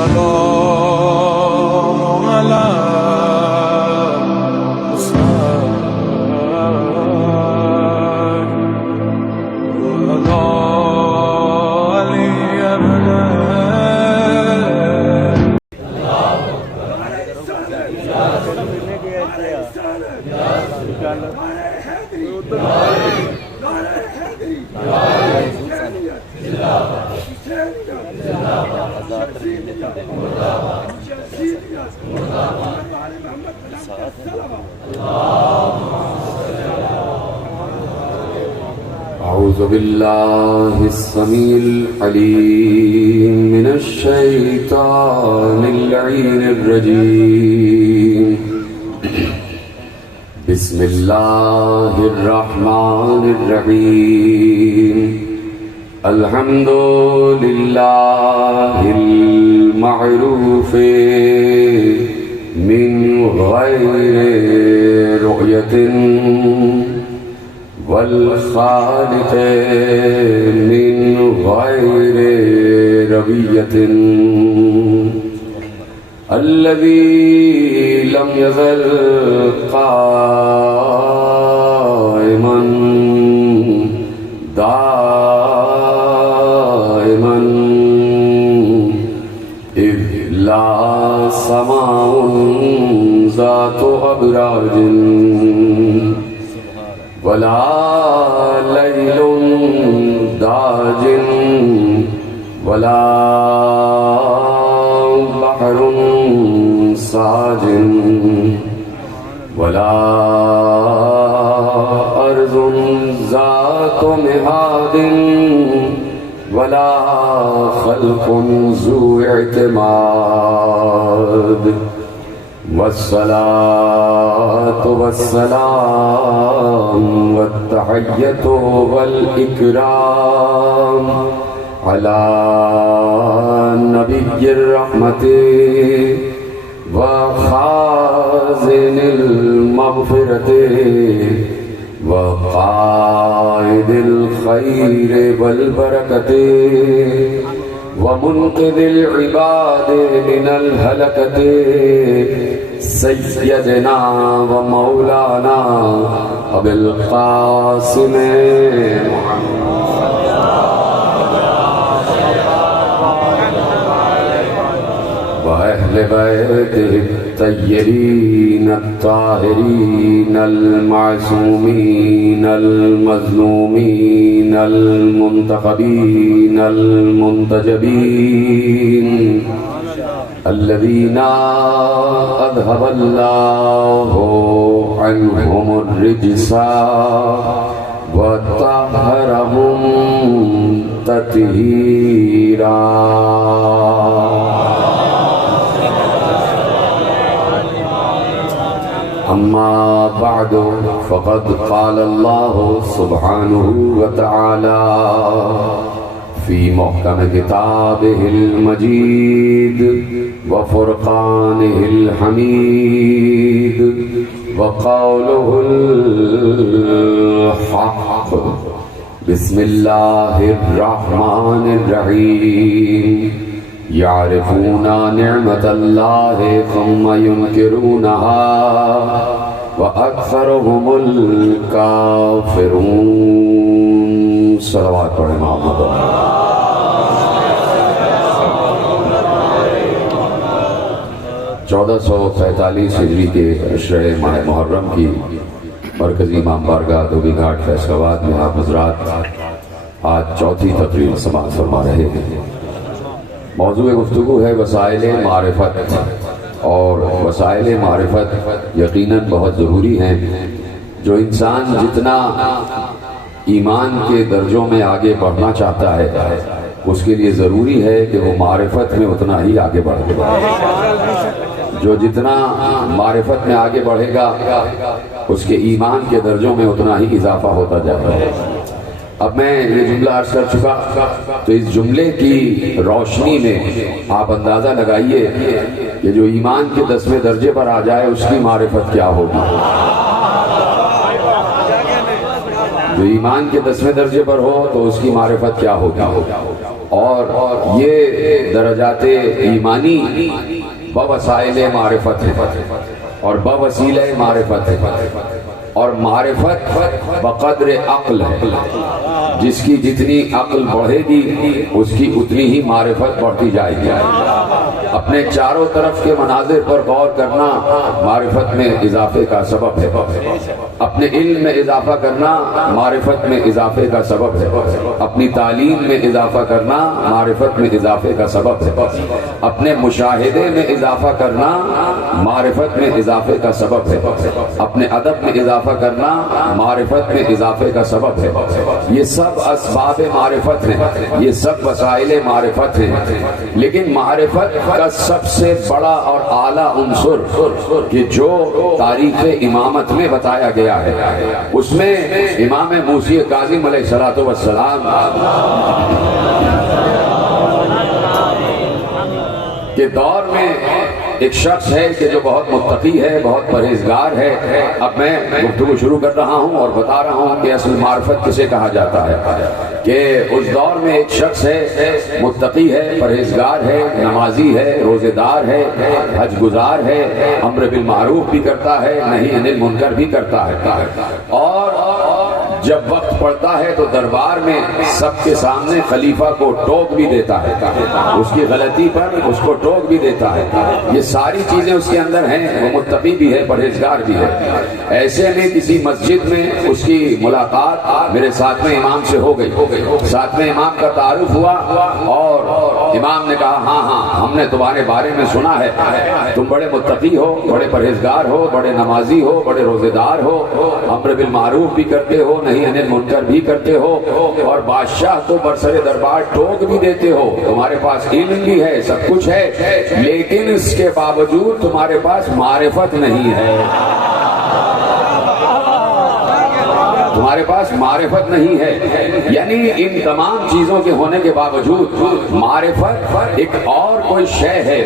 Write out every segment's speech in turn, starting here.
السلام على أعوذ بالله السميع العليم من الشيطان اللعين الرجيم بسم الله الرحمن الرحيم الحمد لله المعروف من غير رؤية والخالق من غير ربية الذي لم يزل قائما دائما إذ لا سماء ذات أبراج ولا ليل داج ولا بحر ساج ولا أرض ذات مهاد ولا خلق ذو اعتماد والصلاة والسلام والتحية والإكرام على نبي الرحمة وخازن المغفرة وقائد الخير والبركة ومنقذ العباد من الهلكة سيدنا ومولانا أبي القاسم وأهل بيته الطيبين الطاهرين المعصومين المظلومين المنتخبين المنتجبين الذين أذهب الله عنهم الرجس وطهرهم تطهيرا أما بعد فقد قال الله سبحانه وتعالى في محكم كتابه المجيد وفرقانه الحميد وقوله الحق بسم الله الرحمن الرحيم يعرفون نعمة الله ثم ينكرونها وأكثرهم الكافرون صلوات پڑھیں محمد 1445 ہجری کے عشرہ ماہ محرم کی مرکزی امام بارگاہ دھوبی گھاٹ فیصل آباد میں آپ حضرات آج چوتھی تقریر سماعت فرما رہے ہیں۔ موضوع گفتگو ہے وسائل معرفت، اور وسائل معرفت یقیناً بہت ضروری ہیں۔ جو انسان جتنا ایمان کے درجوں میں آگے بڑھنا چاہتا ہے اس کے لیے ضروری ہے کہ وہ معرفت میں اتنا ہی آگے بڑھے۔ جو جتنا معرفت میں آگے بڑھے گا اس کے ایمان کے درجوں میں اتنا ہی اضافہ ہوتا جاتا ہے۔ اب میں یہ جملہ عرض کر چکا تو اس جملے کی روشنی میں آپ اندازہ لگائیے کہ جو ایمان کے 10ویں درجے پر آ جائے اس کی معرفت کیا ہوگی۔ جو ایمان کے 10ویں درجے پر ہو تو اس کی معرفت کیا ہوگی۔ اور یہ درجات ایمانی بوسائل معرفت ہے اور بوسیلہ معرفت ہے، اور معرفت بقدر عقل ہے۔ جس کی جتنی عقل بڑھے گی اس کی اتنی ہی معرفت بڑھتی جائے گی۔ اپنے چاروں طرف کے مناظر پر غور کرنا معرفت میں اضافے کا سبب ہے، اپنے علم میں اضافہ کرنا معرفت میں اضافے کا سبب ہے، اپنی تعلیم میں اضافہ کرنا معرفت میں اضافے کا سبب ہے، اپنے مشاہدے میں اضافہ کرنا معرفت میں اضافے کا سبب ہے، اپنے ادب میں اضافہ کرنا معرفت میں اضافے کا سبب ہے۔ یہ سب اسباب معرفت ہیں، یہ سب وسائل معرفت ہیں، لیکن معرفت کا سب سے بڑا اور اعلیٰ عنصر کہ جو تاریخ امامت میں بتایا گیا ہے، اس میں امام موسی کاظم علیہ السلام کے دور میں ایک شخص ہے کہ جو بہت متقی ہے، بہت پرہیزگار ہے۔ اب میں گفتگو شروع کر رہا ہوں اور بتا رہا ہوں کہ اصل معرفت کسے کہا جاتا ہے، کہ اس دور میں ایک شخص ہے، متقی ہے، پرہیزگار ہے، نمازی ہے، روزے دار ہے، حج گزار ہے، امر بالمعروف بھی کرتا ہے، نہی عن المنکر بھی کرتا ہے، اور جب وقت پڑتا ہے تو دربار میں سب کے سامنے خلیفہ کو ٹوک بھی دیتا ہے، اس کی غلطی پر اس کو ٹوک بھی دیتا ہے۔ یہ ساری چیزیں اس کے اندر ہیں، وہ متقی بھی ہے، پرہیزگار بھی ہے۔ ایسے میں کسی مسجد میں اس کی ملاقات میرے ساتھ میں امام سے ہو گئی، ساتھ میں امام کا تعارف ہوا، اور امام نے کہا ہاں ہاں ہم نے تمہارے بارے میں سنا ہے، تم بڑے متقی ہو، بڑے پرہیزگار ہو، بڑے نمازی ہو، بڑے روزے دار ہو، امر بالمعروف بھی کرتے ہو، نہی عن المنکر بھی کرتے ہو، اور بادشاہ تو برسر دربار ٹوک بھی دیتے ہو، تمہارے پاس علم بھی ہے، سب کچھ ہے، لیکن اس کے باوجود تمہارے پاس معرفت نہیں ہے، تمہارے پاس معرفت نہیں ہے۔ یعنی ان تمام چیزوں کے ہونے کے باوجود معرفت ایک اور کوئی شے ہے،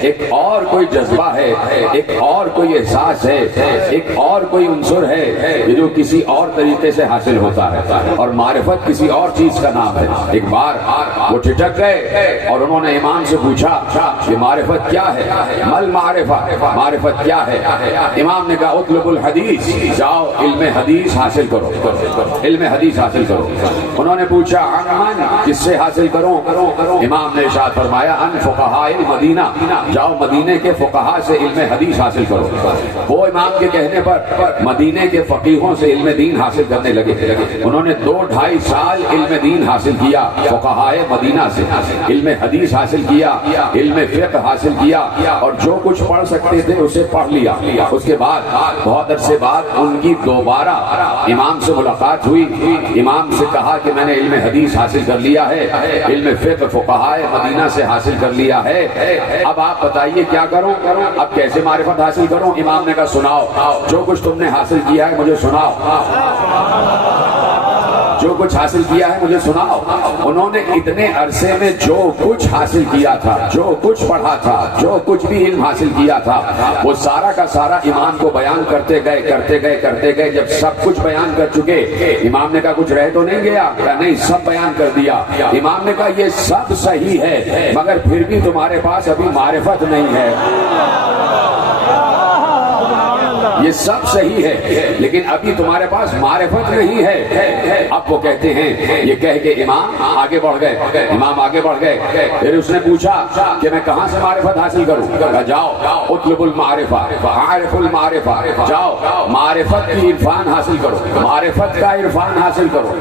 ایک اور کوئی جذبہ ہے، ایک اور کوئی احساس ہے، ایک اور کوئی عنصر ہے جو کسی اور طریقے سے حاصل ہوتا ہے، اور معرفت کسی اور چیز کا نام ہے۔ ایک بار وہ ٹھٹک گئے اور انہوں نے امام سے پوچھا کہ معرفت کیا ہے، مل معرفت کیا ہے؟ امام نے کہا اطلب الحدیث، جاؤ علم حدیث حاصل کرو، علم حدیث حاصل کرو۔ انہوں نے پوچھا عن کس سے حاصل کروں؟ امام نے ارشاد فرمایا ان فقہاء المدینہ، جاؤ مدینے کے فقہاء سے علم حدیث حاصل کرو۔ وہ امام کے کہنے پر مدینے کے فقیہوں سے علم دین حاصل کرنے لگے۔ انہوں نے 2-2.5 سال علم دین حاصل کیا، فقہاء مدینہ سے علم حدیث حاصل کیا، علم فقہ حاصل کیا، اور جو کچھ پڑھ سکتے تھے اسے پڑھ لیا۔ اس کے بعد بہت عرصے بعد ان کی دوبارہ امام سے ملاقات ہوئی، امام سے کہا کہ میں نے علم حدیث حاصل کر لیا ہے، علم فقہ فقہاء مدینہ سے حاصل کر لیا ہے، اب آپ بتائیے کیا کروں، اب کیسے معرفت حاصل کروں؟ امام نے کہا سناؤ، جو کچھ تم نے حاصل کیا ہے مجھے سناؤ، جو کچھ حاصل کیا ہے مجھے سناؤ۔ انہوں نے اتنے عرصے میں جو کچھ حاصل کیا تھا، جو کچھ پڑھا تھا، جو کچھ بھی علم حاصل کیا تھا، وہ سارا کا سارا امام کو بیان کرتے گئے۔ جب سب کچھ بیان کر چکے، امام نے کہا کچھ رہ تو نہیں گیا؟ کہا نہیں، سب بیان کر دیا۔ امام نے کہا یہ سب صحیح ہے، مگر پھر بھی تمہارے پاس ابھی معرفت نہیں ہے۔ یہ سب صحیح ہے لیکن ابھی تمہارے پاس معرفت نہیں ہے۔ اب وہ کہتے ہیں، یہ کہہ کے امام آگے بڑھ گئے، امام آگے بڑھ گئے۔ پھر اس نے پوچھا کہ میں کہاں سے معرفت حاصل کروں؟ کہا جاؤ اطلب المعرفہ، عارف المعرفہ، جاؤ معرفت کی عرفان حاصل کرو، معرفت کا عرفان حاصل کرو،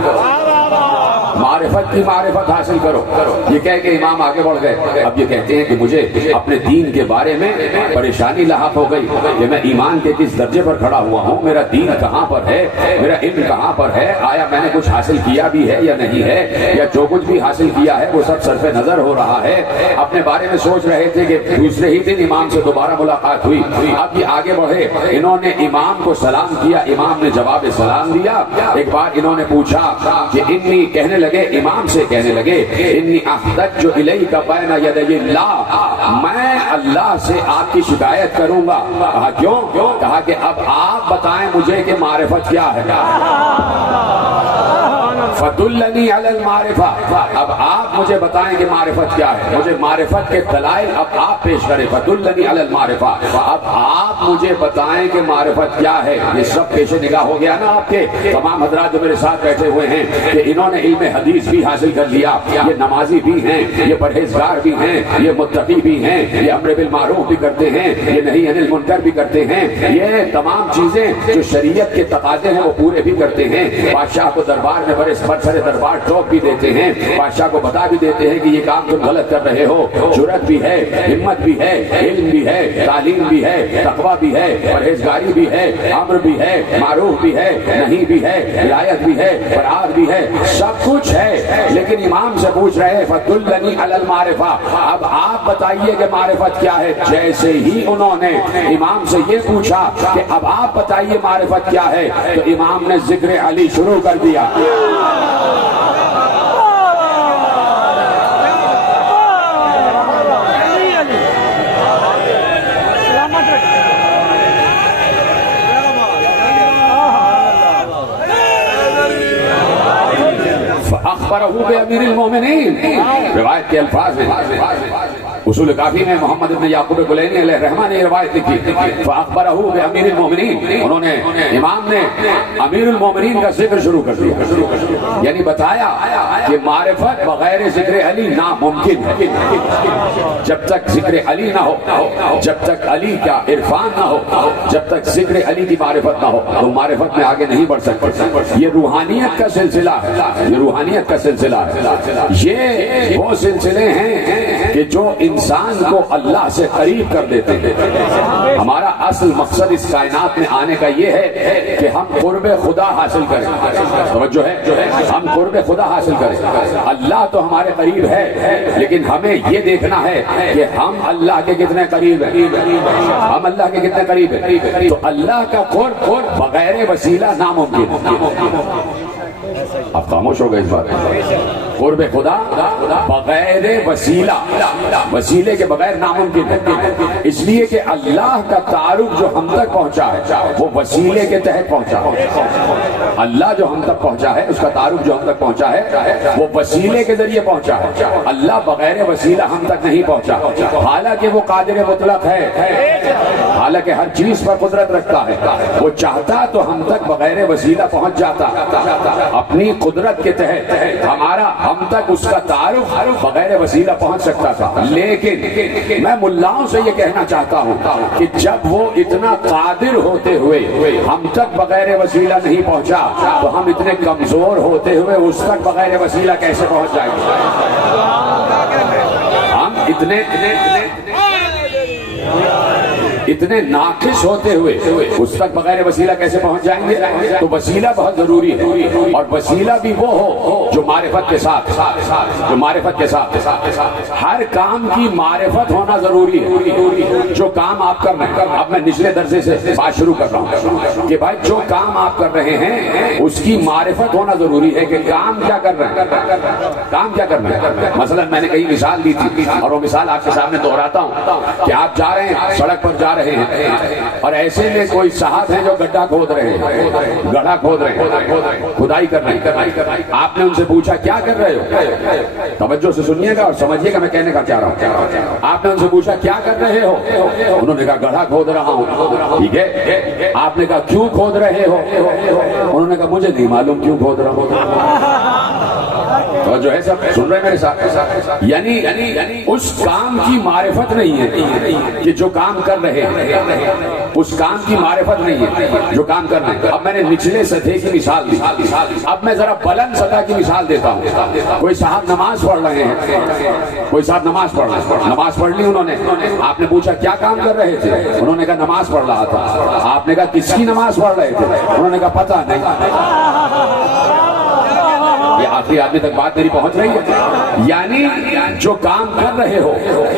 معرفت کی معرفت حاصل کرو۔ یہ کہہ کے امام آگے بڑھ گئے۔ اب یہ کہتے ہیں کہ مجھے اپنے دین کے بارے میں پریشانی لاحق ہو گئی کہ میں ایمان کے کس درجے پر کھڑا ہوا ہوں، میرا دین کہاں پر ہے، میرا علم کہاں پر ہے، آیا میں نے کچھ حاصل کیا بھی ہے یا نہیں ہے، یا جو کچھ بھی حاصل کیا ہے وہ سب صرف نظر ہو رہا ہے۔ اپنے بارے میں سوچ رہے تھے کہ دوسرے ہی دن امام سے دوبارہ ملاقات ہوئی۔ اب یہ آگے بڑھے، انہوں نے امام کو سلام کیا، امام نے جواب سلام دیا۔ ایک بار انہوں نے پوچھا کہ انی، کہنے لگے امام سے کہنے لگے انی احتج الیک بین یدی اللہ، میں اللہ سے آپ کی شکایت کروں گا۔ کہا کیوں؟ کہا کہ اب آپ بتائیں مجھے کہ معرفت کیا ہے۔ فدلنی علی المعرفہ، اب آپ مجھے بتائیں کہ معرفت کیا ہے، مجھے معرفت کے دلائل اب آپ پیش کریں. فدلنی علی المعرفہ، اب آپ مجھے بتائیں کہ معرفت کیا ہے. یہ سب پیش نگاہ ہو گیا نا آپ کے تمام حضرات جو میرے ساتھ بیٹھے ہوئے ہیں کہ انہوں نے علم حدیث بھی حاصل کر لیا، یہ نمازی بھی ہیں، یہ پرہیزگار بھی ہیں، یہ متقی بھی ہیں، یہ امر بالمعروف بھی کرتے ہیں، یہ نہی عن المنکر بھی کرتے ہیں، یہ تمام چیزیں جو شریعت کے تقاضے ہیں وہ پورے بھی کرتے ہیں. بادشاہ کو دربار میں برسر دربار ٹوک بھی دیتے ہیں، بادشاہ کو بتا بھی دیتے ہیں کہ یہ کام تم غلط کر رہے ہو. جرأت بھی ہے، ہمت بھی ہے، علم بھی ہے، تعلیم بھی ہے، تقویٰ بھی ہے، پرہیزگاری بھی ہے، امر بھی ہے، معروف بھی ہے، نہیں بھی ہے، ولایت بھی ہے، برات بھی ہے، سب کچھ ہے. لیکن امام سے پوچھ رہے ہیں فدلنی علی المعرفہ، اب آپ بتائیے کہ معرفت کیا ہے. جیسے ہی انہوں نے امام سے یہ پوچھا کہ اب آپ بتائیے معرفت کیا ہے، تو امام نے ذکر علی شروع کر دیا. فأخبره بأمیر المومنین، روایت کے الفاظ ہیں اصول کافی میں محمد بن یعقوب کلینی علیہ الرحمہ نے روایت لکھی. فأخبره بأمیر المومنین، انہوں نے امام نے امیر المومنین کا ذکر شروع کر دیا، یعنی بتایا کہ معرفت بغیر ذکر علی ناممکن ہے. جب تک ذکر علی نہ ہو، جب تک علی کا عرفان نہ ہو، جب تک ذکر علی کی معرفت نہ ہو تو معرفت میں آگے نہیں بڑھ سکتے. یہ روحانیت کا سلسلہ ہے، یہ روحانیت کا سلسلہ ہے. یہ وہ سلسلے ہیں کہ جو انسان کو اللہ سے قریب کر دیتے ہیں. ہمارا اصل مقصد اس کائنات میں آنے کا یہ ہے کہ ہم قرب خدا حاصل کریں. توجہ ہے، ہم قرب خدا حاصل کریں. اللہ تو ہمارے قریب ہے، لیکن ہمیں یہ دیکھنا ہے کہ ہم اللہ کے کتنے قریب ہیں، ہم اللہ کے کتنے قریب ہیں. تو اللہ کا قرب بغیر وسیلہ ناممکن. آپ خاموش ہو گئے اس بات میں. قرب خدا بغیر وسیلہ، وسیلے کے بغیر ناممکن ہے. اس لیے کہ اللہ کا تعارف جو ہم تک پہنچا ہے وہ وسیلے کے تحت پہنچا ہے. اللہ جو ہم تک پہنچا ہے، اس کا تعارف جو ہم تک پہنچا ہے وہ وسیلے کے ذریعے پہنچا ہے. اللہ بغیر وسیلہ ہم تک نہیں پہنچا. حالانکہ وہ قادر مطلق ہے، حالانکہ ہر چیز پر قدرت رکھتا ہے. وہ چاہتا تو ہم تک بغیر وسیلہ پہنچ جاتا. اپنی قدرت کے تحت ہم تک اس کا تعارف بغیر وسیلہ پہنچ سکتا تھا. لیکن میں ملاؤں سے یہ کہنا چاہتا ہوں کہ جب وہ اتنا قادر ہوتے ہوئے ہم تک بغیر وسیلہ نہیں پہنچا تو ہم اتنے کمزور ہوتے ہوئے اس تک بغیر وسیلہ کیسے پہنچ جائیں گے. ہم اتنے ناقص ہوتے ہوئے اس تک بغیر وسیلہ کیسے پہنچ جائیں گے. تو وسیلہ بہت ضروری ہے، اور وسیلہ بھی وہ ہو جو معرفت کے ساتھ، جو معرفت کے ساتھ. ہر کام کی معرفت ہونا ضروری ہے. جو کام آپ کر رہے ہیں، اب میں نچلے درجے سے بات شروع کر رہا ہوں کہ بھائی جو کام آپ کر رہے ہیں اس کی معرفت ہونا ضروری ہے کہ کام کیا کر رہے ہیں، کام کیا کر رہے ہیں. مثلا میں نے کہیں مثال دی تھی اور وہ مثال آپ کے سامنے دہراتا ہوں کہ آپ جا رہے ہیں، سڑک پر جا رہے ہیں اور ایسے میں کوئی صاحب ہیں جو گڈھا کھود رہے ہیں، گڑھا کھود رہے ہیں، کھدائی کر رہے ہیں. آپ نے ان سے پوچھا کیا کر رہے ہو؟ توجہ سے سنیے گا اور سمجھیے گا میں کہنے کا چاہ رہا ہوں. آپ نے ان سے پوچھا کیا کر رہے ہو؟ انہوں نے کہا گڑھا کھود رہا ہوں. ٹھیک ہے. آپ نے کہا کیوں کھود رہے ہو؟ انہوں نے کہا مجھے نہیں معلوم کیوں کھود رہا ہوں. تو جو ہے سب سن رہے ہیں میرے ساتھ. یعنی اس کام کی معرفت نہیں ہے کہ جو کام کر رہے ہیں، اس کام کی معرفت نہیں ہے جو کام کر رہے ہیں. اب میں نے نچلے سطح کی مثال دی، اب میں ذرا بلند سطح کی مثال دیتا ہوں. کوئی صاحب نماز پڑھ رہے ہیں، کوئی صاحب نماز پڑھ رہے ہیں، نماز پڑھ لی انہوں نے. آپ نے پوچھا کیا کام کر رہے تھے؟ انہوں نے کہا نماز پڑھ رہا تھا. آپ نے کہا کس کی نماز پڑھ رہے تھے؟ انہوں نے کہا پتہ نہیں. یہ آخری آدمی تک بات میری پہنچ رہی ہے؟ یعنی جو کام کر رہے ہو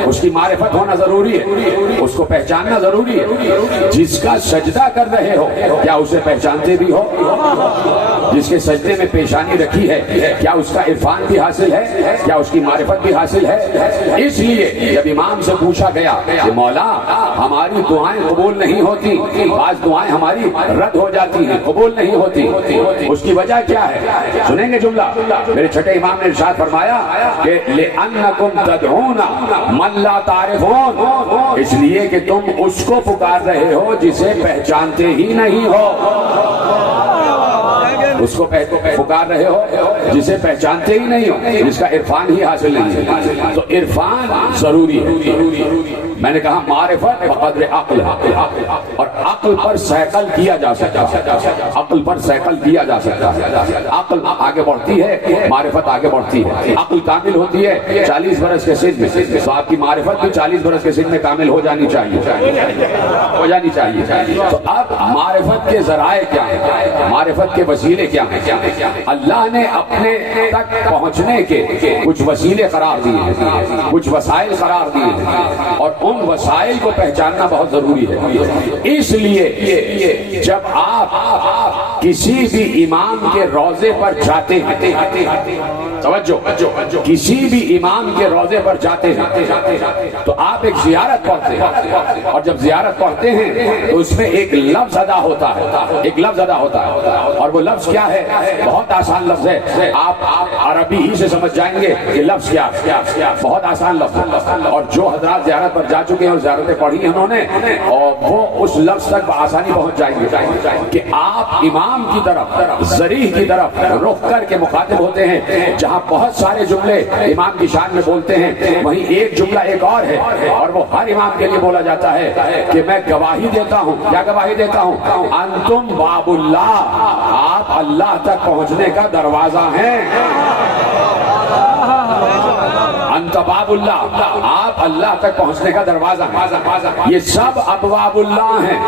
اس کی معرفت ہونا ضروری ہے، اس کو پہچاننا ضروری ہے۔ جس کا سجدہ کر رہے ہو کیا اسے پہچانتے بھی ہو؟ جس کے سجدے میں پیشانی رکھی ہے کیا اس کا عرفان بھی حاصل ہے؟ کیا اس کی معرفت بھی حاصل ہے؟ اس لیے جب امام سے پوچھا گیا کہ مولا ہماری دعائیں قبول نہیں ہوتی، بعض دعائیں ہماری رد ہو جاتی ہیں، قبول نہیں ہوتی، اس کی وجہ کیا ہے؟ سنیں گے جملہ، میرے چھٹے امام نے ارشاد فرمایا کہ لِأَنَّكُمْ تَدْعُونَ مَن لَا تَعْرِفُونَ، اس لیے کہ تم اس کو پکار رہے ہو جسے پہچانتے ہی نہیں ہو، اس کو پکار رہے ہو جسے پہچانتے ہی نہیں ہو، جس کا عرفان ہی حاصل نہیں ہے۔ تو عرفان ضروری ہے۔ میں نے کہا معرفت بقدر عقل ہے، اور عقل پر سیکل کیا جا سکتا ہے، عقل پر سیکل کیا جا سکتا ہے۔ عقل آگے بڑھتی ہے، معرفت آگے بڑھتی ہے۔ عقل کامل ہوتی ہے 40 برس کے سن میں، تو آپ کی معرفت بھی 40 برس کے سن میں کامل ہو جانی چاہیے، ہو جانی چاہیے۔ تو اب معرفت کے ذرائع کیا ہیں، معرفت کے وسیلے کیا ہیں؟ اللہ نے اپنے تک پہنچنے کے کچھ وسیلے قرار دیے ہیں، کچھ وسائل قرار دیے ہیں، اور ان وسائل کو پہچاننا بہت ضروری ہے۔ اس لیے جب آپ کسی بھی امام کے روضے پر جاتے ہیں، توجہ، کسی بھی امام کے روضے پر جاتے ہیں تو آپ ایک زیارت پڑھتے ہیں، اور جب زیارت پڑھتے ہیں تو اس میں ایک لفظ ادا ہوتا ہے، ایک لفظ ادا ہوتا ہے، اور وہ لفظ کیا ہے؟ بہت آسان لفظ ہے، آپ عربی ہی سے سمجھ جائیں گے کہ لفظ کیا ہے، بہت آسان لفظ، اور جو حضرات زیارت پر جا چکے ہیں اور زیارتیں پڑھی ہیں انہوں نے، اور وہ اس لفظ تک بآسانی پہنچ جائیں گے کہ آپ امام کی طرف، ذریح کی طرف رخ کر کے مخاطب ہوتے ہیں۔ جہاں بہت سارے جملے امام کی شان میں بولتے ہیں، وہیں ایک جملہ ایک اور ہے، اور وہ ہر امام کے لیے بولا جاتا ہے کہ میں گواہی دیتا ہوں، کیا گواہی دیتا ہوں؟ انتم باب اللہ، آپ اللہ تک پہنچنے کا دروازہ ہیں۔ انت باب اللہ، آپ اللہ تک پہنچنے کا دروازہ ہیں۔ یہ سب ابواب اللہ ہیں،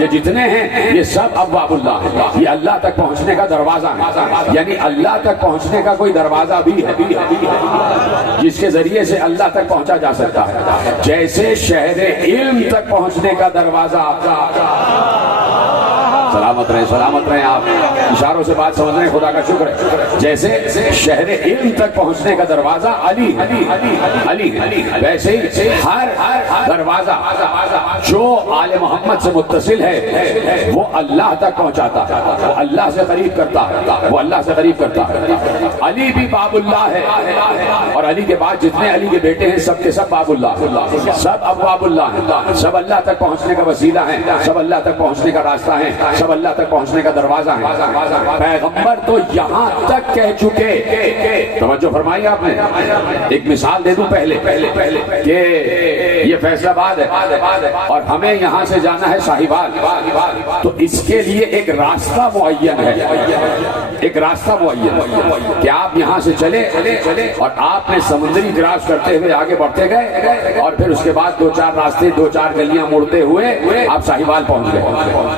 یہ جتنے ہیں یہ سب ابواب اللہ ہیں، یہ اللہ تک پہنچنے کا دروازہ ہے، یعنی اللہ تک پہنچنے کا کوئی دروازہ بھی ہے جس کے ذریعے سے اللہ تک پہنچا جا سکتا ہے، جیسے شہر علم تک پہنچنے کا دروازہ۔ سلامت رہیں، سلامت رہیں، آپ اشاروں سے بات سمجھ رہے ہیں، خدا کا شکر ہے۔ جیسے شہر علم تک پہنچنے کا دروازہ علی علی، ویسے ہی ہر دروازہ جو آل محمد سے متصل ہے وہ اللہ تک پہنچاتا ہے، وہ اللہ سے قریب کرتا ہے، وہ اللہ سے قریب کرتا ہے۔ علی بھی باب اللہ ہے، اور علی کے بعد جتنے علی کے بیٹے ہیں سب کے سب باب اللہ، سب ابواب اللہ ہیں، سب اللہ تک پہنچنے کا وسیلہ ہیں، سب اللہ تک پہنچنے کا راستہ ہیں، سب اللہ تک پہنچنے کا دروازہ ہے۔ پیغمبر تو یہاں تک کہہ چکے، توجہ فرمائی آپ نے، ایک مثال دے دوں پہلے کہ یہ فیصل آباد ہے اور ہمیں یہاں سے جانا ہے صاحبال، تو اس کے لیے ایک راستہ معین ہے، ایک راستہ معین کہ آپ یہاں سے چلے اور آپ نے سمندری کراس کرتے ہوئے آگے بڑھتے گئے، اور پھر اس کے بعد دو چار راستے، دو چار گلیاں مڑتے ہوئے آپ صاحبال پہنچ گئے۔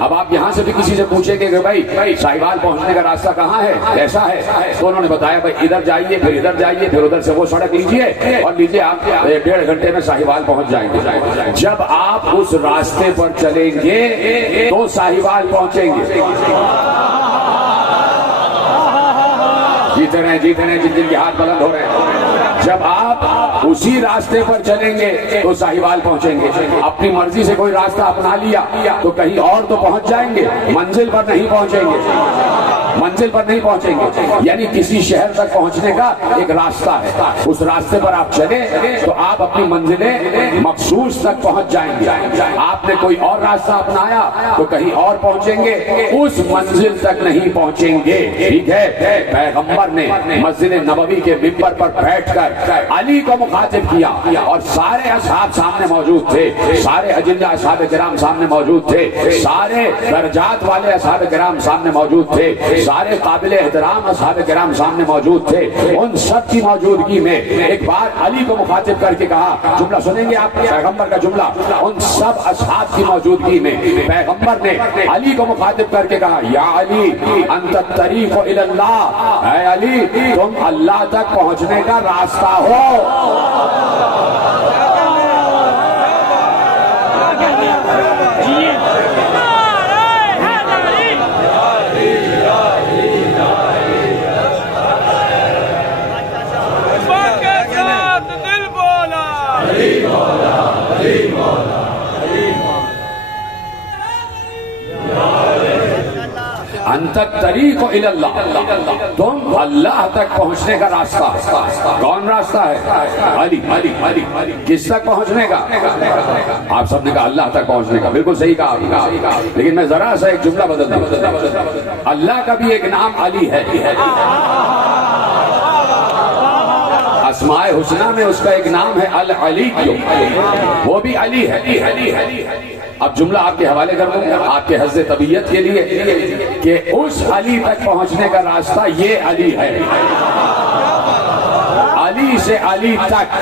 اب آپ یہاں سے بھی کسی سے پوچھیں گے کہ بھائی صاحبال پہنچنے کا راستہ کہاں ہے، کیسا ہے، تو انہوں نے بتایا بھائی ادھر جائیے، پھر ادھر جائیے، پھر ادھر سے وہ سڑک لیجئے اور لیجئے، آپ 1.5 گھنٹے میں صاحبال پہنچ جائیں گے۔ جب آپ اس راستے پر چلیں گے تو صاحبال پہنچیں گے۔ جیتے رہے جن جن کے ہاتھ بلند ہو رہے ہیں۔ جب آپ اسی راستے پر چلیں گے تو صاحبال پہنچیں گے۔ اپنی مرضی سے کوئی راستہ اپنا لیا تو کہیں اور تو پہنچ جائیں گے، منزل پر نہیں پہنچیں گے، منزل پر نہیں پہنچیں گے، یعنی کسی شہر تک پہنچنے کا ایک راستہ ہے، اس راستے پر آپ چلے تو آپ اپنی منزل مخصوص تک پہنچ جائیں گے۔ آپ نے کوئی اور راستہ اپنایا تو کہیں اور پہنچیں گے، اس منزل تک نہیں پہنچیں گے، ٹھیک ہے۔ پیغمبر نے مسجد نبوی کے ممبر پر بیٹھ کر علی کو مخاطب کیا اور سارے اصحاب سامنے موجود تھے، سارے اجلہ اصحاب کرام سامنے موجود تھے، سارے درجات والے اصحاب کرام سامنے موجود تھے، سارے قابل احترام اصحاب کرام سامنے موجود تھے. ان سب کی موجودگی میں ایک بار علی کو مخاطب کر کے کہا, جملہ سنیں گے آپ پیغمبر کا جملہ, ان سب اصحاب کی موجودگی میں پیغمبر نے علی کو مخاطب کر کے کہا, یا علی انت الطریق الی اللہ, اے علی تم اللہ تک پہنچنے کا راستہ ہو. انت الطریق الی اللہ, تم اللہ تک پہنچنے کا راستہ. کون راستہ ہے؟ علی. کس تک پہنچنے کا؟ آپ سب نے کہا اللہ تک پہنچنے کا. بالکل صحیح کہا, لیکن میں ذرا سا ایک جملہ بدل دوں. اللہ کا بھی ایک نام علی ہے. اسماء حسنہ میں اس کا ایک نام ہے العلی, وہ بھی علی ہے. اب جملہ آپ کے حوالے کر دوں آپ کے حظ طبیعت کے لیے کہ اس علی تک پہنچنے کا راستہ یہ علی ہے. علی سے علی تک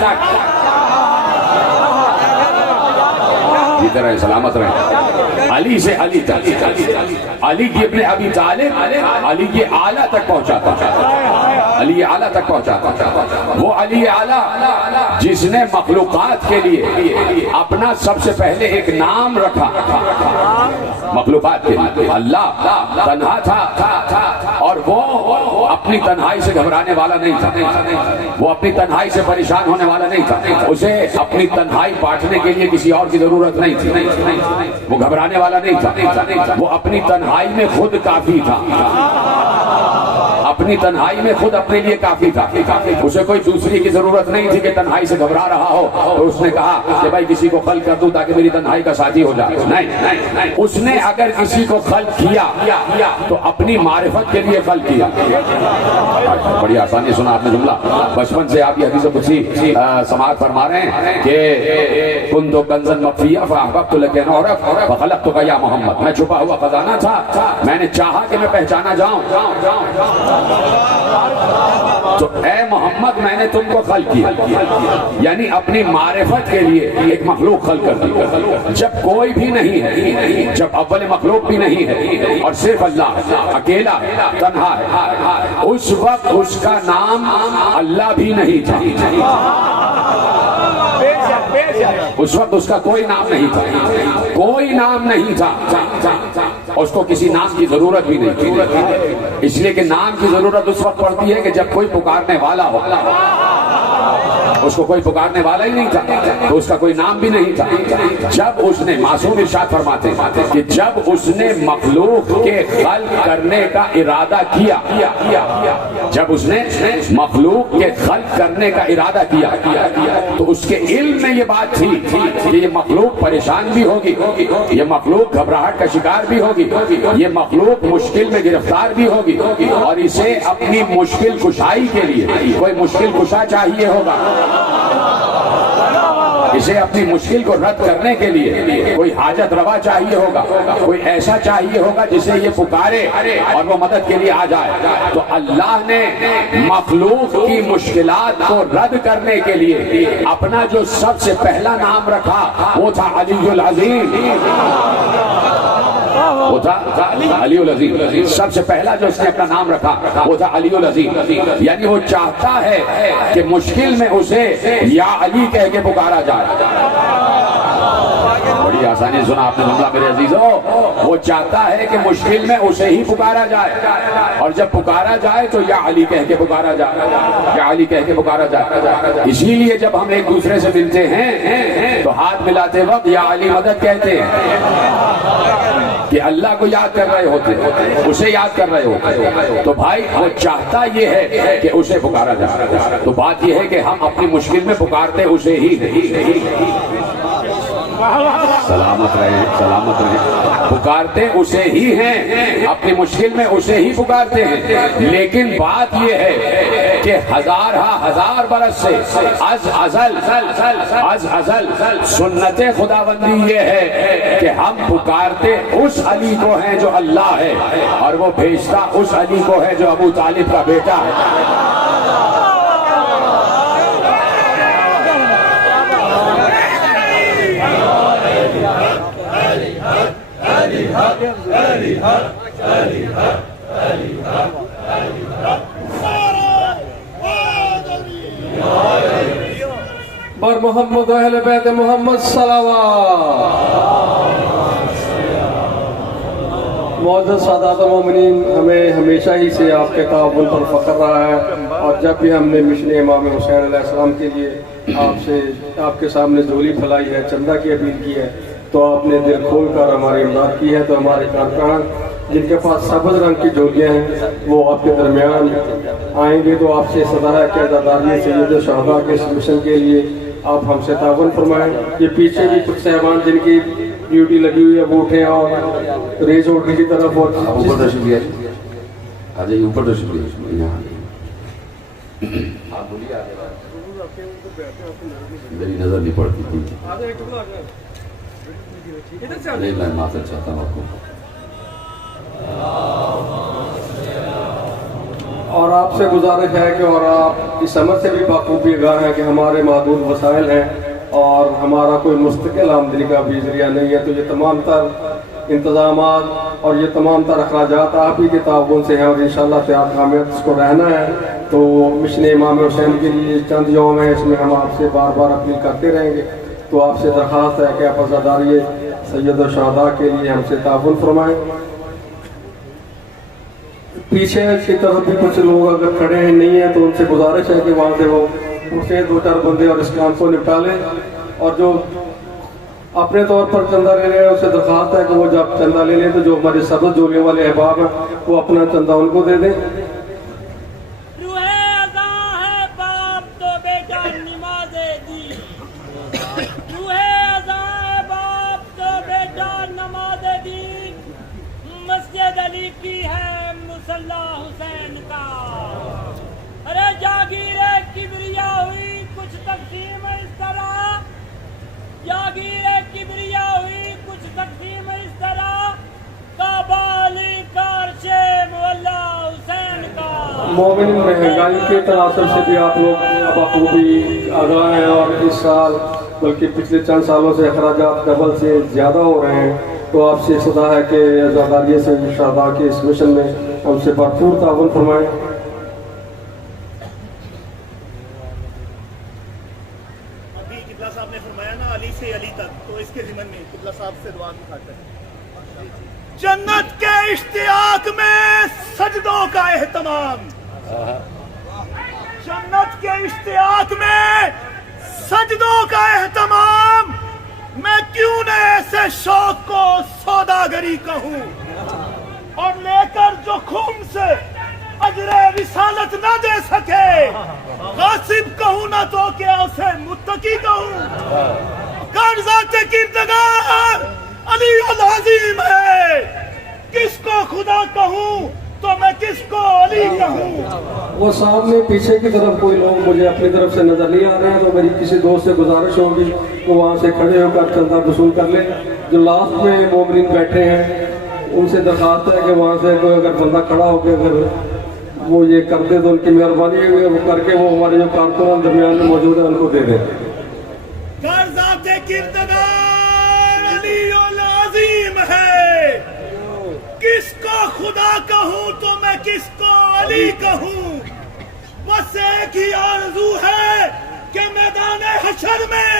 کی طرح سلامت رہے. علی سے علی تک, علی کی ابن ابی طالب علی کی اعلیٰ تک پہنچاتا, علی اعلیٰ تک پہنچاتا. وہ علی اعلیٰ جس نے مخلوقات کے لیے اپنا سب سے پہلے ایک نام رکھا. مخلوقات کے لیے اللہ تنہا تھا اور وہ اپنی تنہائی سے گھبرانے والا نہیں تھا, وہ اپنی تنہائی سے پریشان ہونے والا نہیں تھا. اسے اپنی تنہائی بانٹنے کے لیے کسی اور کی ضرورت نہیں تھی. وہ گھبرانے والا نہیں تھا, وہ اپنی تنہائی میں خود کافی تھا. اپنی تنہائی میں خود اپنے لیے کافی تھا. اسے کوئی دوسری کی ضرورت نہیں تھی کہ تنہائی سے گھبرا رہا ہو تو اس نے کہا کہ بھائی کسی کو خلق کر دوں تاکہ میری تنہائی کا ساتھی ہو جائے. نہیں, اس نے اگر کسی کو خلق کیا تو اپنی معرفت کے لیے خلق کیا. بڑی آسانی سنا آپ نے جملہ. بچپن سے آپ یہ حدیث قدسی سماعت فرما رہے ہیں کہ کنت کنزا مخفیا فاحببت لک ان اعرف فخلقتک یا محمد, میں چھپا ہوا خزانہ تھا, میں نے چاہا کہ میں پہچانا جاؤں. تو اے محمد میں نے تم کو خلق کیا, یعنی اپنی معرفت کے لیے ایک مخلوق خلق کر دی. جب کوئی بھی نہیں ہے, جب اول مخلوق بھی نہیں ہے اور صرف اللہ اکیلا تنہا ہے, اس وقت اس کا نام اللہ بھی نہیں تھا. اس وقت اس کا کوئی نام نہیں تھا, کوئی نام نہیں تھا. اس کو کسی نام کی ضرورت بھی نہیں تھی, اس لیے کہ نام کی ضرورت اس وقت پڑتی ہے کہ جب کوئی پکارنے والا ہو. اس کو کوئی پکارنے والا ہی نہیں تھا تو اس کا کوئی نام بھی نہیں تھا. جب اس نے, معصوم ارشاد فرماتے ہیں کہ جب اس نے مخلوق کے خلق کرنے کا ارادہ کیا, جب اس نے مخلوق کے خلق کرنے کا ارادہ کیا تو اس کے علم میں یہ بات تھی کہ یہ مخلوق پریشان بھی ہوگی, یہ مخلوق گھبراہٹ کا شکار بھی ہوگی, یہ مخلوق مشکل میں گرفتار بھی ہوگی, اور اسے اپنی مشکل کشائی کے لیے کوئی مشکل کشا چاہیے ہوگا. اسے اپنی مشکل کو رد کرنے کے لیے کوئی حاجت روا چاہیے ہوگا, کوئی ایسا چاہیے ہوگا جسے یہ پکارے اور وہ مدد کے لیے آ جائے. تو اللہ نے مخلوق کی مشکلات کو رد کرنے کے لیے اپنا جو سب سے پہلا نام رکھا وہ تھا علی العظیم. وہ تھا علی العظیم. سب سے پہلا جو اس نے اپنا نام رکھا وہ تھا علی العظیم. یعنی وہ چاہتا ہے کہ مشکل میں اسے یا علی کہہ کے پکارا جائے. بڑی آسانی سنا آپ نے جملہ میرے عزیزو. وہ چاہتا ہے کہ مشکل میں اسے ہی پکارا جائے, اور جب پکارا جائے تو یا علی کہہ کے پکارا جائے, یا علی کہہ کے پکارا جائے. اسی لیے جب ہم ایک دوسرے سے ملتے ہیں تو ہاتھ ملاتے وقت یا علی مدد کہتے ہیں کہ اللہ کو یاد کر رہے ہوتے, اسے یاد کر رہے ہوتے. تو بھائی وہ چاہتا یہ ہے کہ اسے پکارا جائے. تو بات یہ ہے کہ ہم اپنی مشکل میں پکارتے اسے ہی نہیں. سلامت رہیں، سلامت رہیں۔ پکارتے اسے ہی ہیں، اپنی مشکل میں اسے ہی پکارتے ہیں، لیکن بات یہ ہے کہ ہزار برس سے از ازل سنت خداوندی یہ ہے کہ ہم پکارتے اس علی کو ہیں جو اللہ ہے، اور وہ بھیجتا اس علی کو ہے جو ابو طالب کا بیٹا ہے۔ بر محمد و اہل بیت محمد صلوات۔ معزز سادات المومنین، ہمیں ہمیشہ ہی سے آپ کے تعاون پر فخر رہا ہے، اور جب بھی ہم نے مشن امام حسین علیہ السلام کے لیے آپ کے سامنے جھولی پھیلائی ہے، چندہ کی اپیل کی ہے، تو آپ نے دل کھول کر ہماری امداد کی ہے۔ تو ہمارے کارکنان جن کے پاس سبز رنگ کی جھولیاں ہیں وہ آپ کے درمیان آئیں گے، تو آپ سے صدا ہے کہ عزاداری سید الشہداء کے اس مشن کے لیے آپ ہم سے تعاون فرمائیں۔ یہ پیچھے بھی کچھ صاحبان جن کی ڈیوٹی لگی ہوئی ہے وہ اٹھیں اور ریز اٹھنے کی طرف، اور اوپر تشریف لے آجائیے، اوپر تشریف لے یہاں میری نظر نہیں پڑتی تھی، نہیں میں معذرت چاہتا ہوں آپ کو۔ اور آپ سے گزارش ہے کہ اور آپ اس سمجھ سے بھی بخوبی آگاہ ہیں کہ ہمارے محدود وسائل ہیں اور ہمارا کوئی مستقل آمدنی کا بھی ذریعہ نہیں ہے، تو یہ تمام تر انتظامات اور یہ تمام تر اخراجات آپ ہی کے تعاون سے ہیں، اور انشاءاللہ سے آپ کامیاب اس کو رہنا ہے۔ تو مشن امام حسین کے لیے چند یوم ہے، اس میں ہم آپ سے بار بار اپیل کرتے رہیں گے، تو آپ سے درخواست ہے کہ آپ عزاداری سید الشہداء کے لیے ہم سے تعاون فرمائیں۔ پیچھے کی طرف بھی کچھ لوگ اگر کھڑے ہیں نہیں ہیں تو ان سے گزارش ہے کہ وہاں سے وہ اٹھیں، دو چار بندے اور اس کام کو نپٹا لیں، اور جو اپنے طور پر چندہ لے رہے ہیں اس سے درخواست ہے کہ وہ جب چندہ لے لیں تو جو ہمارے سبز جولیوں والے احباب ہیں وہ اپنا چندہ ان کو دے دیں۔ حسین کا ارے جاگیر کبریا ہوئی کچھ تقسیم اس طرح، جاگیر کبریا ہوئی کچھ تقسیم اس طرح، کعبہ علی کا عرش مولا حسین کا۔ مومن مہنگائی کے تناظر سے بھی آپ لوگ بخوبی آگاہ ہیں، اور اس سال بلکہ پچھلے چند سالوں سے اخراجات ڈبل سے زیادہ ہو رہے ہیں، تو آپ سے صدا ہے کہ عزاداری سید الشہداء کے اس مشن میں ہم سے بھرپور تعاون فرمائیں۔ ابھی قبلہ صاحب نے فرمایا نا علی سے علی تک، تو اس کے ضمن میں قبلہ صاحب سے دعا کی خاطر جنت کے اشتیاق میں سجدوں کا اہتمام، جنت کے اشتیاق میں سجدوں کا اہتمام، میں کیوں نہ ایسے شوق کو سوداگری کہوں، اور لے کر جو خون سے اجر رسالت نہ دے سکے، غاصب کہوں نہ تو کیا اسے متقی کہوں، کاغذات کردگار علی العظیم ہے، کس کو خدا کہوں تو میں کس کو علی کہوں۔ وہ سامنے پیچھے کی طرف کوئی لوگ مجھے اپنی طرف سے نظر نہیں آ رہے ہیں، تو میری کسی دوست سے گزارش ہوگی کہ وہاں سے کھڑے ہو کر چندہ وصول کر لیں۔ جو لاسٹ میں مومنین بیٹھے ہیں ان سے درخواست ہے کہ وہاں سے کوئی اگر بندہ کھڑا ہو کے اگر وہ یہ کر دے تو ان کی مہربانی ہے، وہ کر کے وہ ہمارے جو کارکنان درمیان میں موجود ہیں ان کو دے دیں۔ کاغذات کردگار علی العظیم ہے، کس کو خدا کہوں تو میں کس کو علی کہوں، بس ایک ہی آرزو ہے کہ میدان حشر میں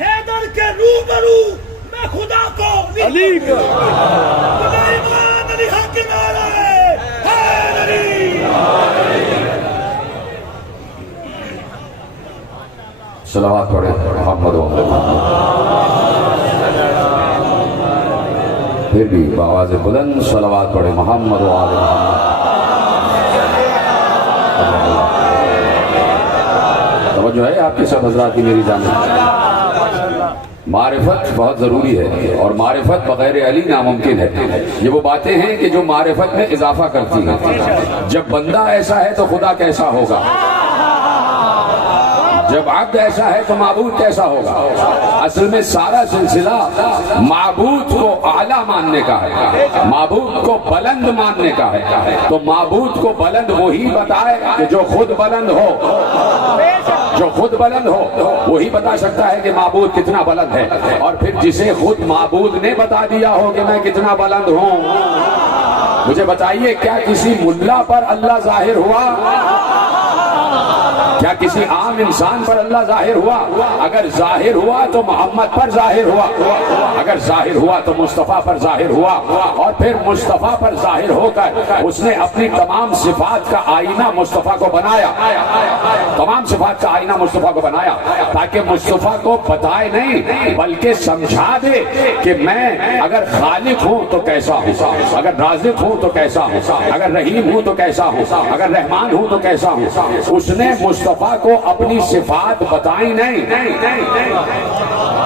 حیدر کے روبرو میں خدا کو علی کہوں۔ سلیمان علی حق نعرہ ہے حیدری۔ صلوات پڑھیں محمد و آل محمد، پھر بھی بآواز بلند صلوات پڑھیں محمد و آل محمد۔ توجہ ہے آپ کے سب حضرات کی میری جانب؟ معرفت بہت ضروری ہے اور معرفت بغیر علی ناممکن ہے. یہ وہ باتیں ہیں کہ جو معرفت میں اضافہ کرتی ہیں. جب بندہ ایسا ہے تو خدا کیسا ہوگا, جب عبد ایسا ہے تو معبود کیسا ہوگا. اصل میں سارا سلسلہ معبود کو اعلیٰ ماننے کا ہے, معبود کو بلند ماننے کا ہے. تو معبود کو بلند وہی بتائے کہ جو خود بلند ہو, جو خود بلند ہو وہی بتا سکتا ہے کہ معبود کتنا بلند ہے. اور پھر جسے خود معبود نے بتا دیا ہو کہ میں کتنا بلند ہوں, مجھے بتائیے کیا کسی ملا پر اللہ ظاہر ہوا؟ کیا کسی عام انسان پر اللہ ظاہر ہوا؟ اگر ظاہر ہوا تو محمد پر ظاہر ہوا, اگر ظاہر ہوا تو مصطفیٰ پر ظاہر ہوا. اور پھر مصطفیٰ پر ظاہر ہو کر اس نے اپنی تمام صفات کا آئینہ مصطفیٰ کو بنایا, تمام صفات کا آئینہ مصطفیٰ کو بنایا تاکہ مصطفیٰ کو بتائے نہیں بلکہ سمجھا دے کہ میں اگر خالق ہوں تو کیسا ہوں, اگر رازق ہوں تو کیسا ہوں, اگر رحیم ہوں تو کیسا ہوں, اگر رحمان ہوں تو کیسا ہوں. اس نے مصطفیٰ کو اپنی صفات بتائی نہیں,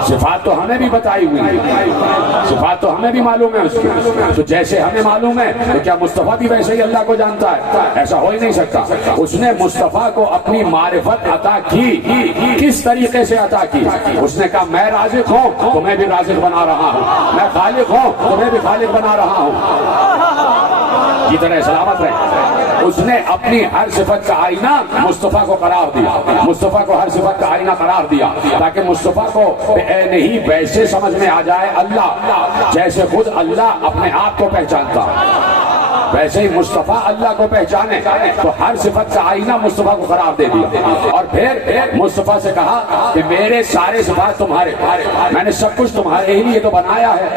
صفات تو ہمیں بھی بتائی ہوئی, صفات تو ہمیں بھی معلوم ہے اس کی. تو جیسے ہمیں معلوم ہے تو کیا مصطفیٰ بھی ویسے ہی اللہ کو جانتا ہے؟ ایسا ہو ہی نہیں سکتا. اس نے مصطفیٰ کو اپنی معرفت عطا کی. کس طریقے سے عطا کی؟ اس نے کہا میں رازق ہوں تو میں بھی رازق بنا رہا ہوں, میں خالق ہوں تو میں بھی خالق بنا رہا ہوں. کی طرح سلامت رہے. اس نے اپنی ہر صفت کا آئینہ مصطفیٰ کو قرار دیا, مصطفیٰ کو ہر صفت کا آئینہ قرار دیا تاکہ مصطفیٰ کو نہیں ویسے سمجھ میں آ جائے اللہ جیسے خود اللہ اپنے آپ کو پہچانتا, ویسے ہی مصطفیٰ اللہ کو پہچانے. تو ہر صفت کا آئینہ مصطفیٰ کو قرار دے دیا اور پھر مصطفیٰ سے کہا کہ میرے سارے صفات تمہارے, میں نے سب کچھ تمہارے ہی لیے تو بنایا ہے,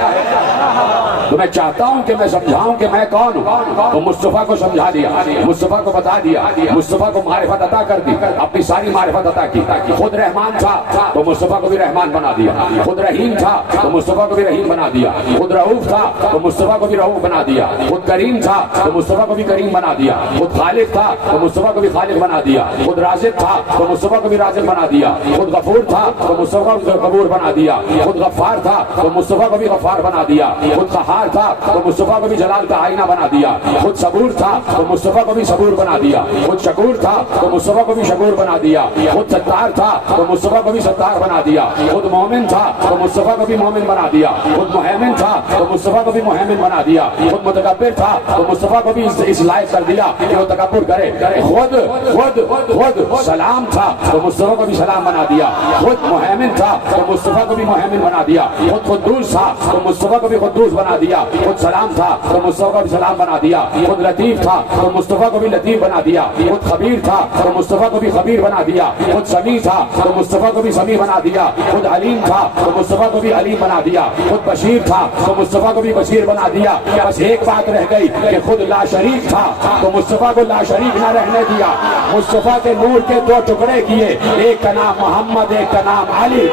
تو میں چاہتا ہوں کہ میں سمجھاؤں کہ میں کون ہوں. تو مصطفیٰ کو سمجھا دیا, مصطفیٰ کو بتا دیا, مصطفیٰ کو معرفت عطا کر دی, اپنی ساری معرفت عطا کی. خود رحمان تھا تو مصطفیٰ کو بھی رحمان بنا دیا, خود رحیم تھا تو مصطفیٰ کو بھی رحیم بنا دیا, خود رؤوف تھا تو مصطفیٰ کو بھی رؤوف بنا دیا, خود کریم تھا تو مصطفیٰ کو بھی کریم بنا دیا, خود خالق تھا تو مصطفیٰ کو بھی خالق بنا دیا, خود رازق تھا تو مصطفیٰ کو بھی رازق بنا دیا, خود غفور تھا تو مصطفیٰ کو غفور بنا دیا, خود غفار تھا تو مصطفیٰ کو بھی غفار بنا دیا, خود قہار تھا تو مصطفیٰ کو بھی جلال کا آئینہ بنا دیا, خود صبور تھا تو مصطفیٰ کو بھی صبور بنا دیا, خود شکور تھا تو مصطفیٰ کو بھی شکور بنا دیا, خود ستار تھا تو مصطفیٰ کو بھی ستار بنا دیا, خود مومن تھا تو مصطفیٰ کو بھی مومن بنا دیا, خود محمن تھا تو مصطفیٰ کو بھی محمن بنا دیا, خود متکبر تھا تو مصطفیٰ کو بھی اس لائق کر دیا کہ وہ تکبر کرے, خود خود خود سلام تھا تو مصطفیٰ کو بھی سلام بنا دیا, خود محمن تھا تو مصطفیٰ کو بھی محمن بنا دیا, خود قدوس تھا تو مصطفیٰ کو بھی قدوس بنا دیا, خود سلام تھا تو مصطفیٰ کو بھی سلام بنا دیا, خود لطیف تھا تو مصطفیٰ کو بھی لطیف بنا دیا, خود خبیر تھا تو مصطفیٰ کو بھی خبیر بنا دیا, خود سمیع تھا تو مصطفیٰ کو بھی سمیع بنا دیا, خود علیم تھا تو مصطفیٰ کو بھی علیم بنا دیا, خود بشیر تھا تو مصطفیٰ کو بھی بشیر بنا دیا. بس ایک بات رہ گئی کہ خود لا شریک تھا تو مصطفیٰ کو لا شریک نہ رہنے دیا. مصطفیٰ کے نور کے دو ٹکڑے کیے, ایک کا نام محمد, ایک کا نام علی.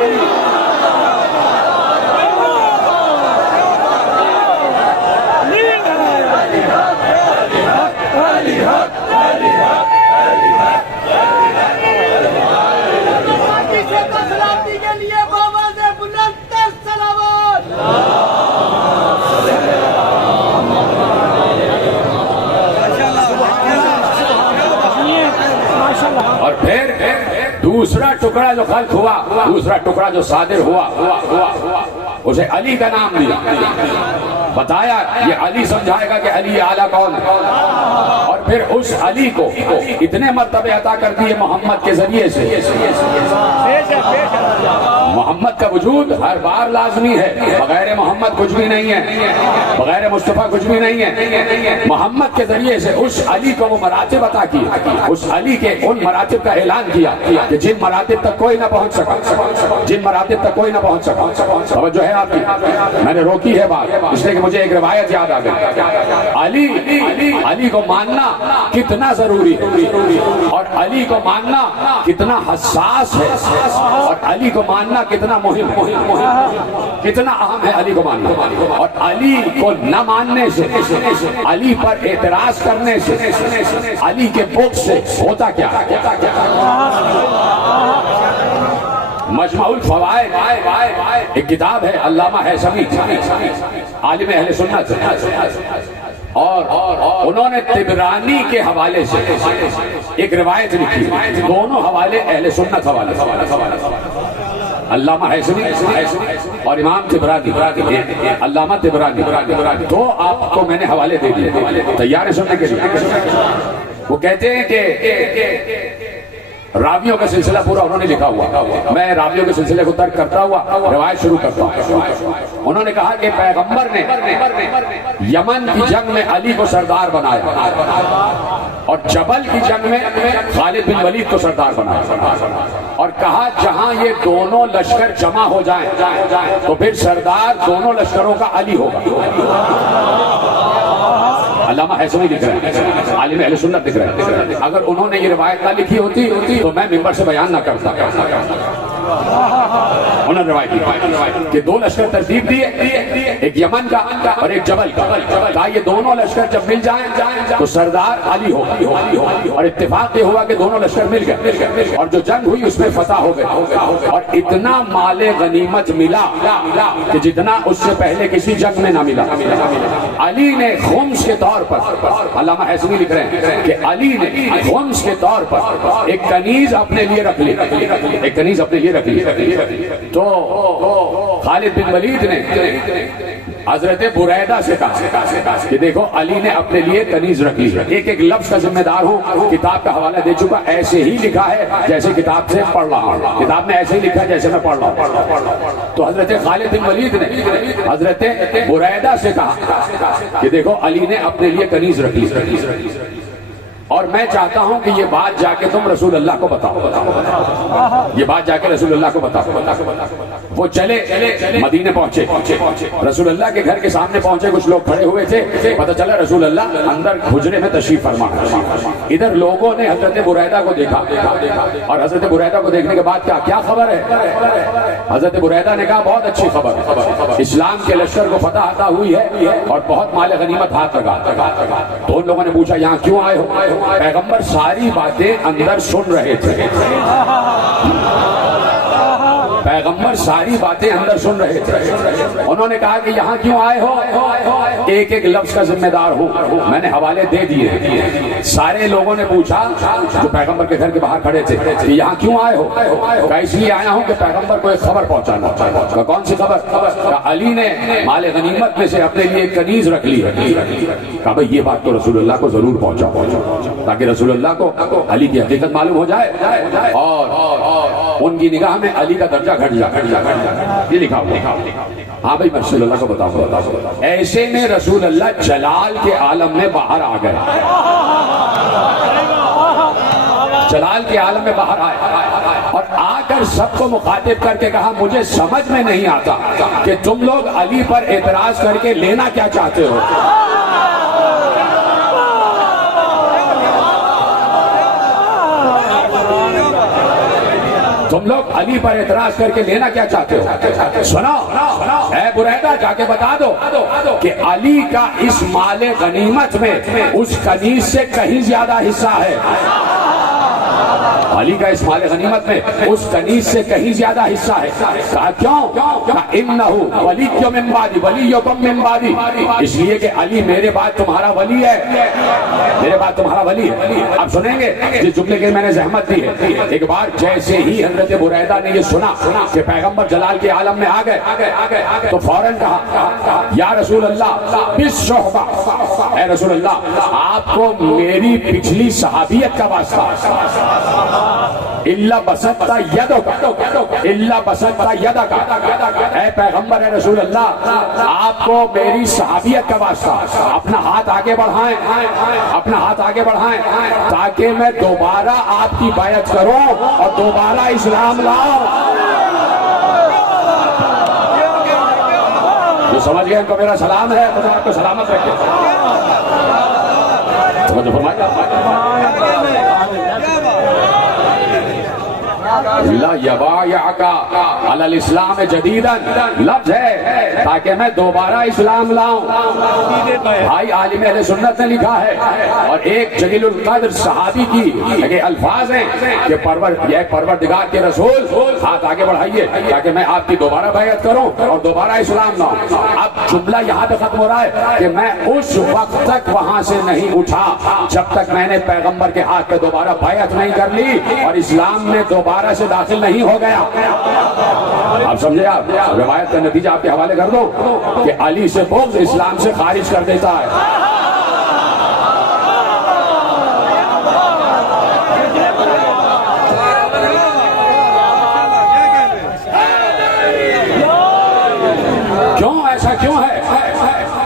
اور پھر دوسرا ٹکڑا جو خلق ہوا, دوسرا ٹکڑا جو صادر ہوا اسے علی کا نام دیا. بتایا یہ علی سمجھائے گا کہ علی اعلیٰ کون ہے, اور پھر اس علی کو اتنے مرتبے عطا کر دیے محمد کے ذریعے سے. محمد کا وجود ہر بار لازمی ہے, بغیر محمد کچھ بھی نہیں ہے, بغیر مصطفیٰ کچھ بھی نہیں ہے. محمد کے ذریعے سے اس علی کو وہ مراتب عطا کی, اس علی کے ان مراتب کا اعلان کیا کہ جن مراتب تک کوئی نہ پہنچ سکا, جن مراتب تک کوئی نہ پہنچ سکا. توجہ ہے آپ کی, میں نے روکی ہے بات اس لیے کہ مجھے ایک روایت یاد آ گئی. علی کو ماننا کتنا ضروری ہے, اور علی کو ماننا کتنا حساس ہے, اور علی کو ماننا کتنا مہم, کتنا اہم ہے علی کو ماننا. اور علی کو نہ ماننے سے, علی پر اعتراض کرنے سے, علی کے بغض سے ہوتا کیا, مجمع الفوائد ایک کتاب ہے علامہ حیثمی عالم اہل سنت، اور انہوں نے طبرانی کے حوالے سے ایک روایت لکھی، دونوں حوالے اہل سنت حوالے، علامہ حیثمی اور امام طبرانی، علامہ طبرانی، تو آپ کو میں نے حوالے دے دیے، تیار ہے سننے کے لیے؟ وہ کہتے ہیں کہ راویوں کا سلسلہ پورا انہوں نے لکھا ہوا، میں راویوں کے سلسلے کو ترک کرتا ہوا روایت شروع کرتا ہوں۔ انہوں نے کہا کہ پیغمبر نے یمن کی جنگ میں علی کو سردار بنایا اور جبل کی جنگ میں خالد بن ولید کو سردار بنایا، اور کہا جہاں یہ دونوں لشکر جمع ہو جائیں تو پھر سردار دونوں لشکروں کا علی ہوگا۔ علامہ حیثمی لکھ رہے ہیں، عالم اہل سنت لکھ رہے ہیں، اگر انہوں نے یہ روایت نہ لکھی ہوتی تو میں ممبر سے بیان نہ کرتا۔ انہوں نے روایت لکھی کہ دو لشکر ترتیب دیے، ایک یمن کا اور ایک جبل کا، کہا یہ دونوں لشکر جب مل جائیں تو سردار علی ہوگا، اور اتفاق یہ ہوا کہ دونوں لشکر مل گئے، اور جو جنگ ہوئی اس میں فتح ہو گئے، اور اتنا مال غنیمت ملا کہ جتنا اس سے پہلے کسی جنگ میں نہ ملا۔ علی نے خمس کے طور پر، علامہ حیثمی لکھ رہے ہیں کہ علی نے خمس کے طور پر ایک کنیز اپنے لیے رکھ لی، ایک کنیز اپنے لیے رکھ لی۔ تو خالد بن ولید نے حضرت بریدہ سے کہا کہ دیکھو علی نے اپنے لیے کنیز رکھ لی، ایک ایک لفظ کا ذمہ دار ہوں، کتاب کا حوالہ دے چکا، ایسے ہی لکھا ہے جیسے کتاب سے پڑھ رہا ہوں، کتاب میں ایسے ہی لکھا ہے جیسے میں پڑھ رہا ہوں۔ تو حضرت خالد بن ولید نے حضرت بریدہ سے کہا کہ دیکھو علی نے اپنے لیے کنیز رکھ لی، اور میں چاہتا ہوں کہ یہ بات جا کے تم رسول اللہ کو بتاؤ، یہ بات جا کے رسول اللہ کو بتاؤ۔ وہ چلے مدینے پہنچے، رسول اللہ کے گھر کے سامنے پہنچے، کچھ لوگ کھڑے ہوئے تھے، پتہ چلا رسول اللہ اندر حجرے میں تشریف فرما۔ ادھر لوگوں نے حضرت بریدہ کو دیکھا، اور حضرت بریدہ کو دیکھنے کے بعد کیا خبر ہے؟ حضرت بریدہ نے کہا بہت اچھی خبر، اسلام کے لشکر کو فتح عطا ہوئی ہے اور بہت مال غنیمت ہاتھ لگا۔ تو ان لوگوں نے پوچھا یہاں کیوں آئے ہو؟ پیغمبر ساری باتیں اندر سن رہے تھے، پیغمبر ساری باتیں اندر سن رہے تھے۔ انہوں نے کہا کہ یہاں کیوں آئے ہو؟ ایک ایک لفظ کا ذمہ دار ہوں، میں نے حوالے دے دیے۔ سارے لوگوں نے پوچھا جو پیغمبر کے گھر کے باہر کھڑے تھے کہ یہاں کیوں آئے ہو؟ کہا اس لیے آیا ہوں کہ پیغمبر کو ایک خبر پہنچانا۔ کہا کون سی خبر؟ کہا علی نے مال غنیمت میں سے اپنے لیے کنیز رکھ لی۔ کہا بھئی یہ بات تو رسول اللہ کو ضرور پہنچاؤ تاکہ رسول اللہ کو علی کی حقیقت معلوم ہو جائے اور ان کی نگاہ میں علی کا درجہ گھٹ جائے۔ یہ لکھا ہوا۔ ہاں بھائی میں رسول اللہ کو بتاؤں۔ ایسے میں رسول اللہ جلال کے عالم میں باہر آ گئے، جلال کے عالم میں باہر آئے اور آ کر سب کو مخاطب کر کے کہا مجھے سمجھ میں نہیں آتا کہ تم لوگ علی پر اعتراض کر کے لینا کیا چاہتے ہو۔ تم لوگ علی پر اعتراض کر کے لینا کیا چاہتے ہو؟ سنو اے بریدہ جا کے بتا دو کہ علی کا اس مال غنیمت میں اس کنیز سے کہیں زیادہ حصہ ہے، علی کا اس مال غنیمت میں اس کنیز سے کہیں زیادہ حصہ ہے۔ کہا کیوں؟ کہا انہو ولی من بعدی ولیکم من بعدی، اس لیے کہ علی میرے بعد تمہارا ولی ہے، میرے بعد تمہارا ولی ہے۔ اب سنیں گے جس جملے کے میں نے زحمت دی ہے، ایک بار جیسے ہی حضرت بریدہ نے یہ سنا کہ پیغمبر جلال کے عالم میں آ گئے تو فوراً کہا یا رسول اللہ بالشہبہ، اے رسول اللہ آپ کو میری پچھلی صحابیت کا واسطہ، اللہ بسطہ یدک، اے پیغمبر اے رسول اللہ آپ کو میری صحابیت کا واسطہ، اپنا ہاتھ آگے بڑھائیں، اپنا ہاتھ آگے بڑھائیں تاکہ میں دوبارہ آپ کی بیعت کروں اور دوبارہ اسلام لاؤں۔ جو سمجھ گئے ان کو میرا سلام ہے، تو آپ کو سلامت رکھے۔ توجہ فرمائیے۔ لا یبایعکا علی الاسلام جدیدا لفظ ہے تاکہ میں دوبارہ اسلام لاؤں. بھائی عالم اہل سنت نے لکھا ہے اور ایک جلیل القدر صحابی کی یہ الفاظ ہیں کہ پروردگار کے رسول ہاتھ آگے بڑھائیے تاکہ میں آپ کی دوبارہ بیعت کروں اور دوبارہ اسلام لاؤں. اب جملہ یہاں پہ ختم ہو رہا ہے کہ میں اس وقت تک وہاں سے نہیں اٹھا جب تک میں نے پیغمبر کے ہاتھ پہ دوبارہ بیعت نہیں کر لی اور اسلام میں دوبارہ سے داخل نہیں ہو گیا. آپ سمجھے؟ آپ روایت کا نتیجہ آپ کے حوالے کر دو کہ علی سے بغض اسلام سے خارج کر دیتا ہے. کیوں ایسا کیوں ہے؟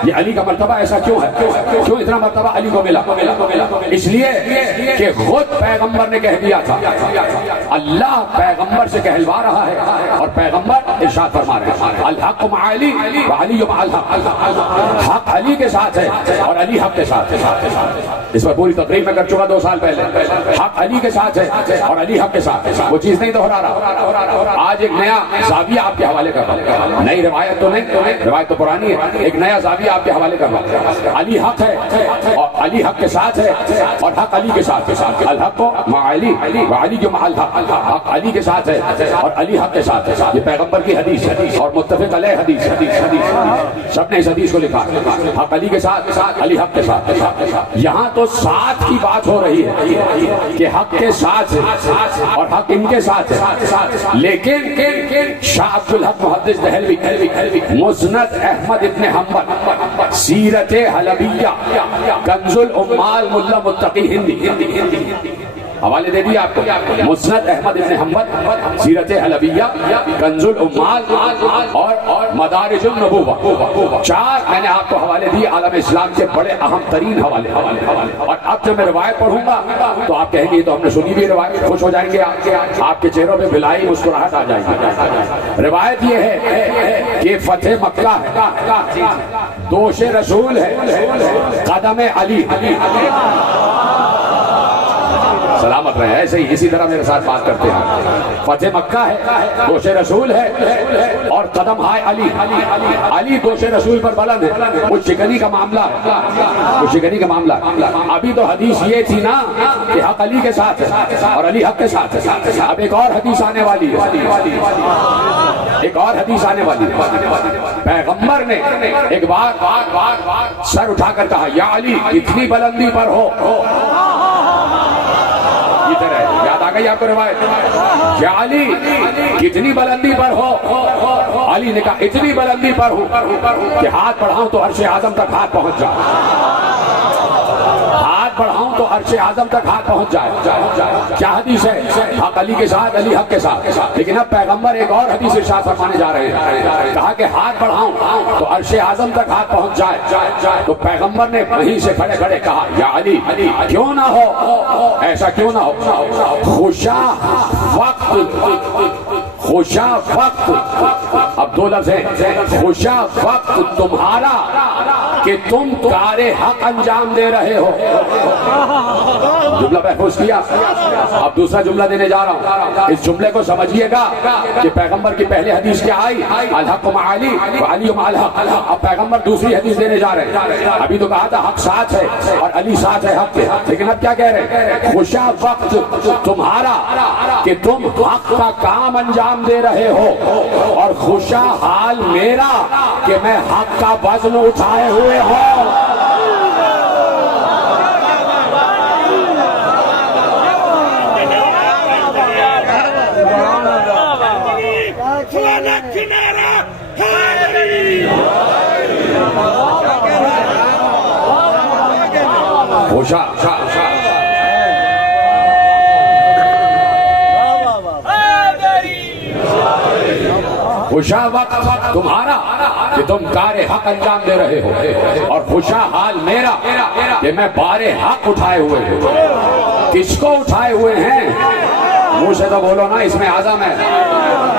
یہ علی کا مرتبہ ایسا کیوں ہے؟ کیوں اتنا مرتبہ علی کو ملا؟ اس لیے کہ خود پیغمبر نے کہہ دیا تھا. اللہ پیغمبر سے کہلوا رہا ہے اور پیغمبر ارشاد فرما رہے ہیں الحق مع علی وعلی مع الحق. حق علی کے ساتھ ہے اور علی حق کے ساتھ ہے. اس پر پوری تقریر میں کر چکا 2 سال پہلے. حق علی کے ساتھ ہے اور علی حق کے ساتھ ہے. وہ چیز نہیں دہرا رہا. آج ایک نیا زاویہ آپ کے حوالے کر رہا ہوں. نئی روایت تو نہیں، روایت تو پرانی ہے. ایک نیا زاویہ آپ کے حوالے کر رہا ہوں. علی حق ہے اور علی حق کے ساتھ ہے اور حق علی کے ساتھ ہے. الحق مع علی وعلی مع الحق. حق علی کے ساتھ ہے اور علی حق کے ساتھ ہے. یہ پیغمبر کی حدیث ہے اور متفق علیہ حدیث. سب نے اس حدیث کو لکھا. حق علی کے ساتھ، علی حق کے ساتھ. یہاں تو ساتھ کی بات ہو رہی ہے کہ حق کے ساتھ ہے اور حق ان کے ساتھ ہے. لیکن شاہ عبد الحق محدث دہلوی مسند احمد ابن حنبل سیرت حلبیہ کنز العمال ملا متقی ہندی حوالے دے دیا آپ کو. مسند احمد ابن حنبل سیرت حلبیہ کنز العمال اور مدارج النبوہ 4 میں نے آپ کو حوالے دیے عالم اسلام کے بڑے اہم ترین حوالے. اور اب جب میں روایت پڑھوں گا تو آپ کہیں گے تو ہم نے سنی بھی روایت، خوش ہو جائیں گے. آپ کے چہروں پہ بلائی مسکراہٹ آ جائے گی. روایت یہ ہے کہ فتح مکہ ہے، دوش رسول ہے، قدم علی. سلامت رہے ایسے ہی اسی طرح میرے ساتھ بات کرتے ہیں. فتح مکہ ہے، دوش رسول ہے اور قدم ہائے علی. علی دوش رسول پر بلند ہے. وہ شکنی کا معاملہ ہے. ابھی تو حدیث یہ تھی نا کہ حق علی کے ساتھ ہے اور علی حق کے ساتھ ہے. اب ایک اور حدیث آنے والی ہے. پیغمبر نے ایک بار سر اٹھا کر کہا یا علی اتنی بلندی پر ہو. یاد آ گئی آپ کو روایت؟ یا علی کتنی بلندی پر ہو. علی نے کہا اتنی بلندی پر ہوں کہ ہاتھ بڑھاؤں تو عرش اعظم تک ہاتھ پہنچ جائے. ہاتھ بڑھاؤں تو عرش اعظم تک ہاتھ پہنچ جائے. کیا حدیث ہے؟ حق علی کے ساتھ، علی حق کے ساتھ. لیکن اب پیغمبر ایک اور حدیث ارشاد فرمانے جا رہے ہیں. کہا کہ ہاتھ بڑھاؤں تو عرش اعظم تک ہاتھ پہنچ جائے. تو پیغمبر نے وہیں سے کھڑے کھڑے کہا یا علی کیوں نہ ہو، ایسا کیوں نہ ہو. خوشا وقت اب 2 لفظ ہیں. خوشا وقت تمہارا کہ تم کار حق انجام دے رہے ہو. جملہ محفوظ کیا. اب دوسرا جملہ دینے جا رہا ہوں. اس جملے کو سمجھیے گا کہ پیغمبر کی پہلے حدیث کیا آئی الحق مع علی وعلی مع الحق. اب پیغمبر دوسری حدیث دینے جا رہے ہیں. ابھی تو کہا تھا حق ساتھ ہے اور علی ساتھ ہے حق کے. لیکن اب کیا کہہ رہے ہیں؟ خوشا وقت تمہارا کہ تم حق کا کام انجام دے رہے ہو اور خوشا حال میرا کہ میں حق کا وزن اٹھائے ہوئے ہوں. خوشا خوشا وقت تمہارا کہ تم کار حق انجام دے رہے ہو اور خوشا حال میرا کہ میں بار حق اٹھائے ہوئے ہوں. کس کو اٹھائے ہوئے ہیں؟ منہ سے تو بولو نا، اس میں اعظم ہے.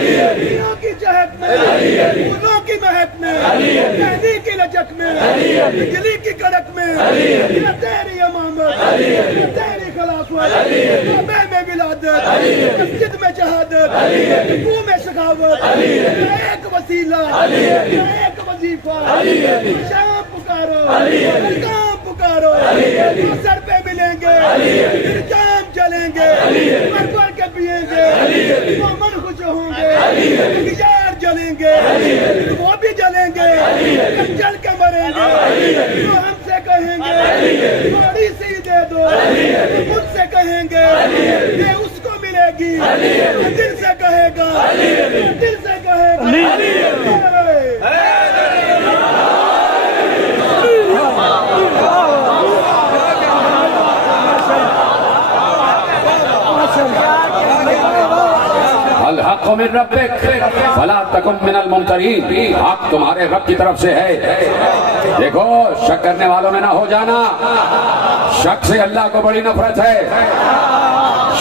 ہیروں کی چہک میں، پھولوں کی مہک میں، مہندی کی لچک میں، بجلی کی کڑک میں، یہ تیری امامت، یہ تیری خلافت، کعبے میں ولادت، مسجد میں شہادت، رکوع میں سخاوت، ایک وسیلہ، ایک وظیفہ، شام پکارو، کام پکارو، سر پہ ملیں گے، پھر جام چلیں گے، بھر کے پیئیں گے، مومن خوش ہوں گے، یار جلیں گے، وہ بھی جلیں گے، جل کے مریں گے، وہ ہم سے کہیں گے تھوڑی سی دے دو، مجھ سے کہیں گے یہ اس کو ملے گی، دل سے کہے گا، دل سے کہے گا الحق من ربک فلا تکن من الممترین، حق تمہارے رب کی طرف سے ہے، دیکھو شک کرنے والوں میں نہ ہو جانا، شک سے اللہ کو بڑی نفرت ہے،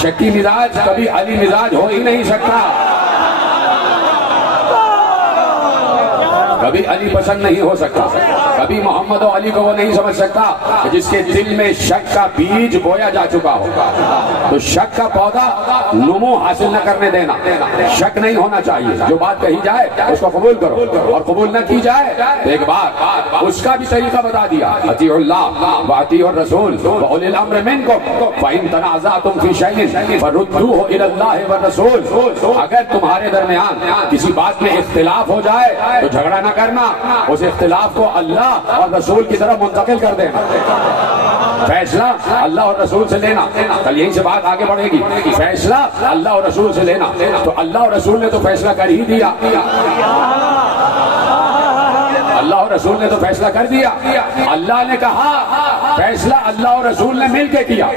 شکی مزاج کبھی علی مزاج ہو ہی نہیں سکتا، کبھی علی پسند نہیں ہو سکتا، کبھی محمد و علی کو وہ نہیں سمجھ سکتا کہ جس کے دل میں شک کا بیج بویا جا چکا ہو، تو شک کا پودا نمو حاصل نہ کرنے دینا، شک نہیں ہونا چاہیے، جو بات کہی جائے اس کو قبول کرو، اور قبول نہ کی جائے تو ایک بات اس کا بھی طریقہ بتا دیا، اطیعوا اللہ واطیعوا الرسول واولی الامر منکم فإن تنازعتم فی شیء فردوہ الی اللہ والرسول، اگر تمہارے درمیان کسی بات میں اختلاف ہو جائے تو جھگڑا نہ کرنا، اس اختلاف کو اللہ اور رسول کی طرف منتقل کر دینا، فیصلہ اللہ اور رسول سے لینا، کل یہیں سے بات آگے بڑھے گی، فیصلہ اللہ اور رسول سے لینا، تو اللہ اور رسول نے تو فیصلہ کر ہی دیا، اللہ اور رسول نے تو فیصلہ کر دیا، اللہ نے کہا فیصلہ اللہ اور رسول نے مل کے کیا،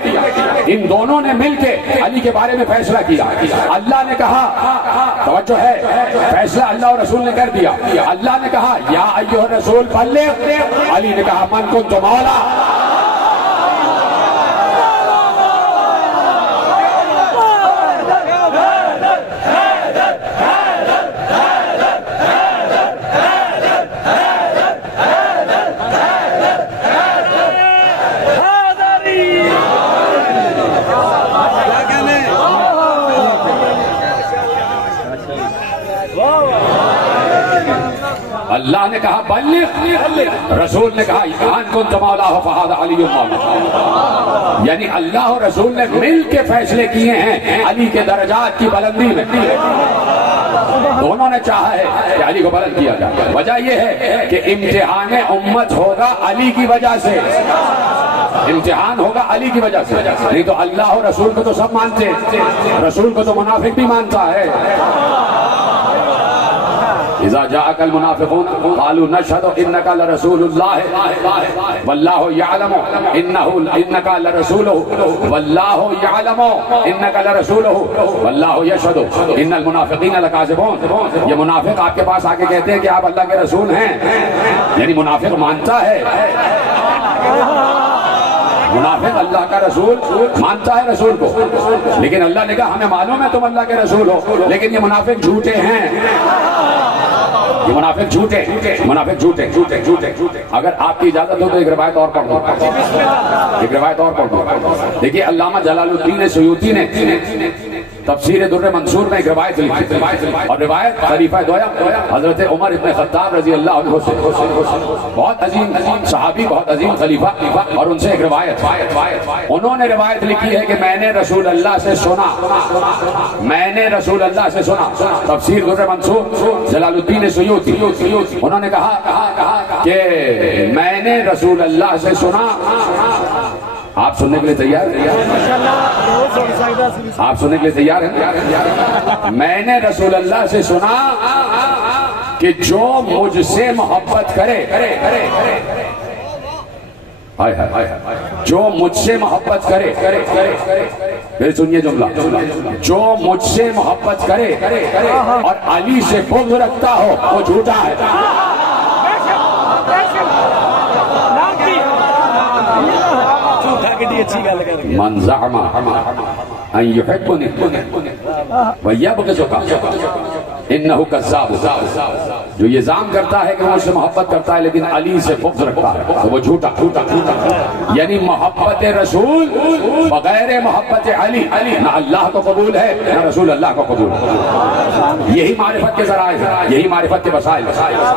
ان دونوں نے مل کے علی کے بارے میں فیصلہ کیا، اللہ نے کہا توجہ ہے، فیصلہ اللہ اور رسول نے کر دیا، اللہ نے کہا یا ایھا الرسول بلغ، علی نے کہا من کنت مولا، اللہ نے کہا بلغ، رسول نے کہا ان کنت مولاہ فھذا علی مولا، یعنی اللہ اور رسول نے مل کے فیصلے کیے ہیں علی کے درجات کی بلندی میں، دونوں نے چاہا ہے کہ علی کو بلند کیا جائے، وجہ یہ ہے کہ امتحان امت ہوگا علی کی وجہ سے، امتحان ہوگا علی کی وجہ سے، نہیں تو اللہ اور رسول کو تو سب مانتے، رسول کو تو منافق بھی مانتا ہے، اذا جاءك المنافقون قالوا نشهد انك لرسول الله والله يعلم انك لرسوله والله يعلم انك لرسوله والله يشهد ان المنافقين لكاذبون، یہ منافق آپ کے پاس آ کے کہتے ہیں کہ آپ اللہ کے رسول ہیں، یعنی منافق مانتا ہے، منافق اللہ کا رسول مانتا ہے رسول کو، لیکن اللہ نے کہا ہمیں معلوم ہے تم اللہ کے رسول ہو، لیکن یہ منافق جھوٹے ہیں، یہ منافق جھوٹے، منافق جھوٹے جھوٹے جھوٹے۔ اگر آپ کی اجازت ہو تو ایک روایت اور پڑھ دو، ایک روایت اور پڑھ دو۔ دیکھیے علامہ جلال الدین سیوطی نے تفسیر در منصور میں ایک روایت لکھی، اور روایت خلیفہ دویم حضرت عمر ابن خطاب رضی اللہ عنہ سے، بہت عظیم صحابی، بہت عظیم خلیفہ، اور ان سے ایک روایت، انہوں نے روایت لکھی ہے کہ میں نے رسول اللہ سے سنا، میں نے رسول اللہ سے سنا، تفسیر در منصور جلال الدین سیوطی، انہوں نے کہا کہ میں نے رسول اللہ سے سنا، آپ سننے کے لیے تیار ہیں؟ آپ سننے کے لیے تیار ہیں؟ میں نے رسول اللہ سے سنا کہ جو مجھ سے محبت کرے، جو مجھ سے محبت کرے، پھر سنیے جملہ، جو مجھ سے محبت کرے اور علی سے بغض رکھتا ہو وہ جھوٹا ہے۔ من زعم ان يحبني انہو کذاب، جو یہ ظام کرتا ہے کہ وہ اس سے محبت کرتا ہے لیکن علی سے بغض رکھتا ہے تو وہ جھوٹا۔ یعنی محبت رسول بغیر محبت علی نہ اللہ کو قبول ہے نہ رسول اللہ کو قبول ہے۔ یہی معرفت کے ذرائع ہیں، یہی معرفت کے وسائل،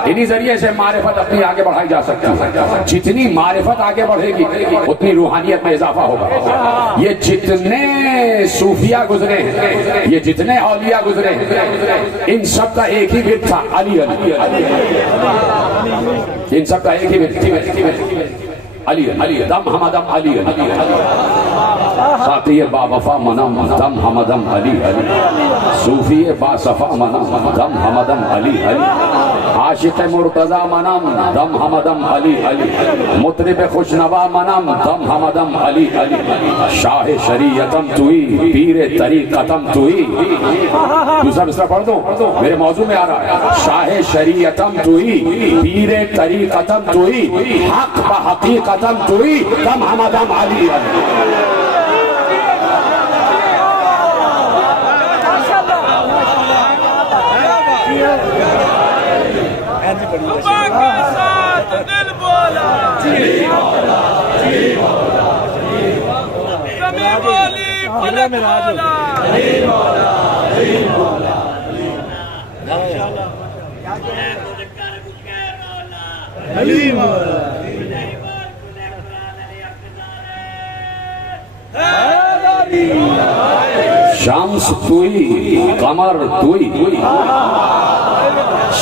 انہی ذریعے سے معرفت اپنی آگے بڑھائی جا سکتی ہے۔ جتنی معرفت آگے بڑھے گی اتنی روحانیت میں اضافہ ہوگا۔ یہ جتنے صوفیہ گزرے ہیں، یہ جتنے اولیاء گزرے ہیں، ان سب کا ایک ہی ورد تھا، علی علی۔ ان سب کا ایک ہی ورد، علی علی، دم ہمدم علی علی، ساتھی با وفا منم دم ہمدم علی علی، صوفی با صفا منم دم ہمدم علی علی، عاشق مرتضی منم دم ہمدم علی علی، مطرب خوشنوا منم دم ہمدم علی علی، شاہ شریعتم توئی پیر طریقتم توئی۔ دوسرا مصرع پڑھ دو، میرے موضوع میں آ رہا ہے۔ شاہ شریعتم توئی پیر طریقتم توئی، حق بحقیقتم توئی دم ہمدم علی علی۔ دل بولا کمی بولی فلک بولا شمس توئی قمر توئی،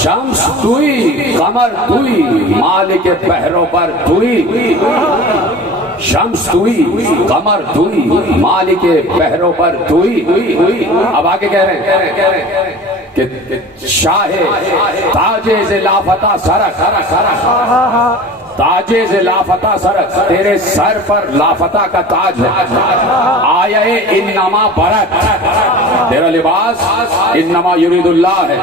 شمس توئی قمر توئی مالک بحروں پر توئی، شمس توئی قمر توئی مالک بحروں پر توئی۔ اب آگے کہہ رہے ہیں کہ شاہ تاج ز لافتہ سرخ، تاج ز لافتہ سرخ، تیرے سر پر لافتہ کا تاج ہے، آیا انما برک، تیرا لباس انما یرید اللہ ہے۔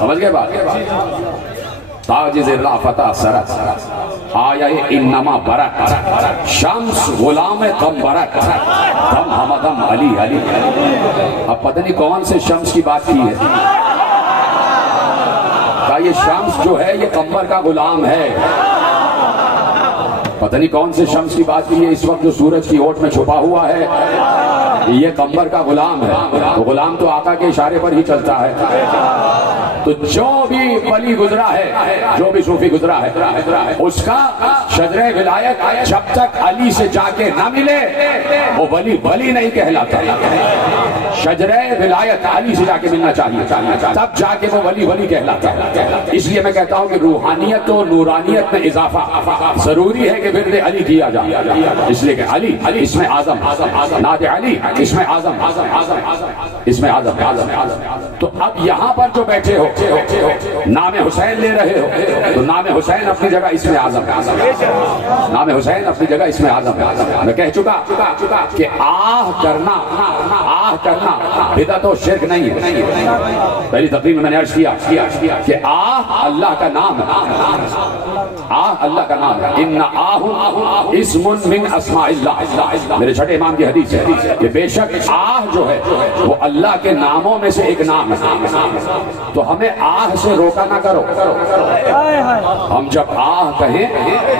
سمجھ گئے بات؟ تاج ز لافتہ سرخ، آیا انما برک، شمس غلام غم برک، دم ہمدم علی علی۔ اب پتہ نہیں کون سے شمس کی بات کی ہے، یہ شمس جو ہے یہ قمر کا غلام ہے۔ پتہ نہیں کون سے شمس کی بات کی ہے، اس وقت جو سورج کی اوٹ میں چھپا ہوا ہے یہ قمر کا غلام ہے، تو غلام تو آقا کے اشارے پر ہی چلتا ہے۔ تو جو بھی ولی گزرا ہے، جو بھی صوفی گزرا ہے، اس کا شجرہ ولایت جب تک علی سے جا کے نہ ملے وہ ولی ولی نہیں کہلاتا۔ شجرہ ولایت علی سے جا کے ملنا چاہیے، تب جا کے وہ ولی ولی کہلاتا ہے۔ اس لیے میں کہتا ہوں کہ روحانیت و نورانیت میں اضافہ ضروری ہے کہ ورد علی کیا جائے، اس لیے کہ علی اسم اعظم، نعت علی اسم اعظم، اسم اعظم۔ تو اب یہاں پر جو بیٹھے ہو نام حسین لے رہے ہو تو نام حسین اپنی جگہ اسم اعظم، نام حسین اپنی جگہ اسم اعظم۔ میں کہہ چکا کہ آہ کرنا بدعت و شرک نہیں ہے۔ پہلی تقریر میں نے عرض کیا کہ آہ اللہ کا نام ہے، آہ اللہ کا نام ہے۔ ان آہ اسم من اسماء اللہ، میرے چھٹے امام کی حدیث ہے کہ بے شک آہ جو ہے وہ اللہ کے ناموں میں سے ایک نام ہے۔ تو ہمیں آہ سے روکا نہ کرو، ہم جب آہ کہیں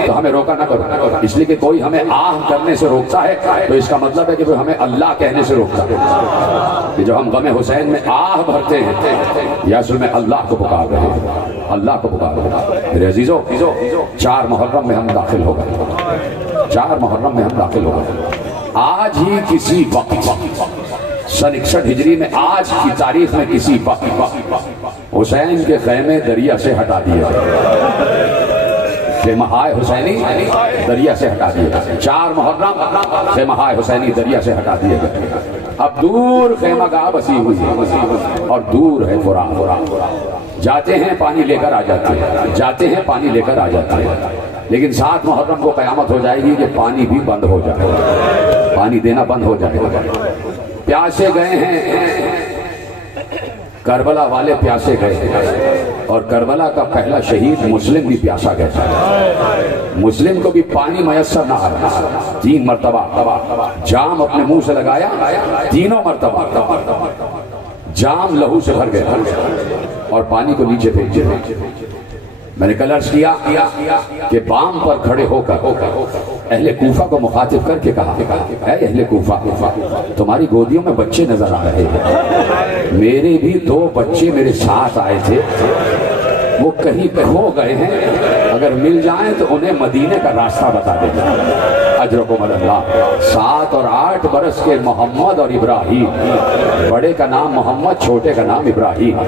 تو ہمیں روکا نہ کرو، اس لیے کہ کوئی ہمیں آہ کرنے سے روکتا ہے تو اس کا مطلب ہے کہ وہ ہمیں اللہ کہنے سے روکتا ہے۔ کہ جب ہم غم حسین میں آہ بھرتے ہیں یا اصل میں اللہ کو پکار رہے ہیں، اللہ کو پکار رہے ہیں۔ میرے عزیزو 4 محرم میں ہم داخل ہو گئے، 4 محرم میں ہم داخل ہو گئے۔ آج ہی کسی وقت سن 61 ہجری میں آج کی تاریخ میں کسی وقت حسین کے خیمے دریا سے ہٹا دیے گئے، خیمہ حسینی دریا سے ہٹا دیے گئے۔ 4 محرم خیمہ حسینی دریا سے ہٹا دیے گئے۔ اب دور خیمہ گاہ بسی ہوئی ہے اور دور ہے فرات، جاتے ہیں پانی لے کر آ جاتے ہیں، جاتے ہیں پانی لے کر آ جاتے ہیں۔ لیکن 7 محرم کو قیامت ہو جائے گی کہ پانی بھی بند ہو جائے گا، پانی دینا بند ہو جائے گا۔ پیاسے گئے ہیں کربلا والے پیاسے گئے اور کربلا کا پہلا شہید مسلم بھی پیاسا گیا. مسلم کو بھی پانی میسر نہ آیا. 3 مرتبہ جام اپنے منہ سے لگایا, تینوں مرتبہ جام لہو سے بھر گیا اور پانی کو نیچے پھینک دیا. میں نے کل عرض کیا کہ بام پر کھڑے ہو کر اہل کوفہ کو مخاطب کر کے کہا, اے اہل کوفہ, تمہاری گودیوں میں بچے نظر آ رہے ہیں. میرے بھی 2 بچے میرے ساتھ آئے تھے, وہ کہیں کھو گئے ہیں, اگر مل جائیں تو انہیں مدینے کا راستہ بتا دینا. اجرکم اللہ. 7 اور 8 برس کے محمد اور ابراہیم, بڑے کا نام محمد, چھوٹے کا نام ابراہیم.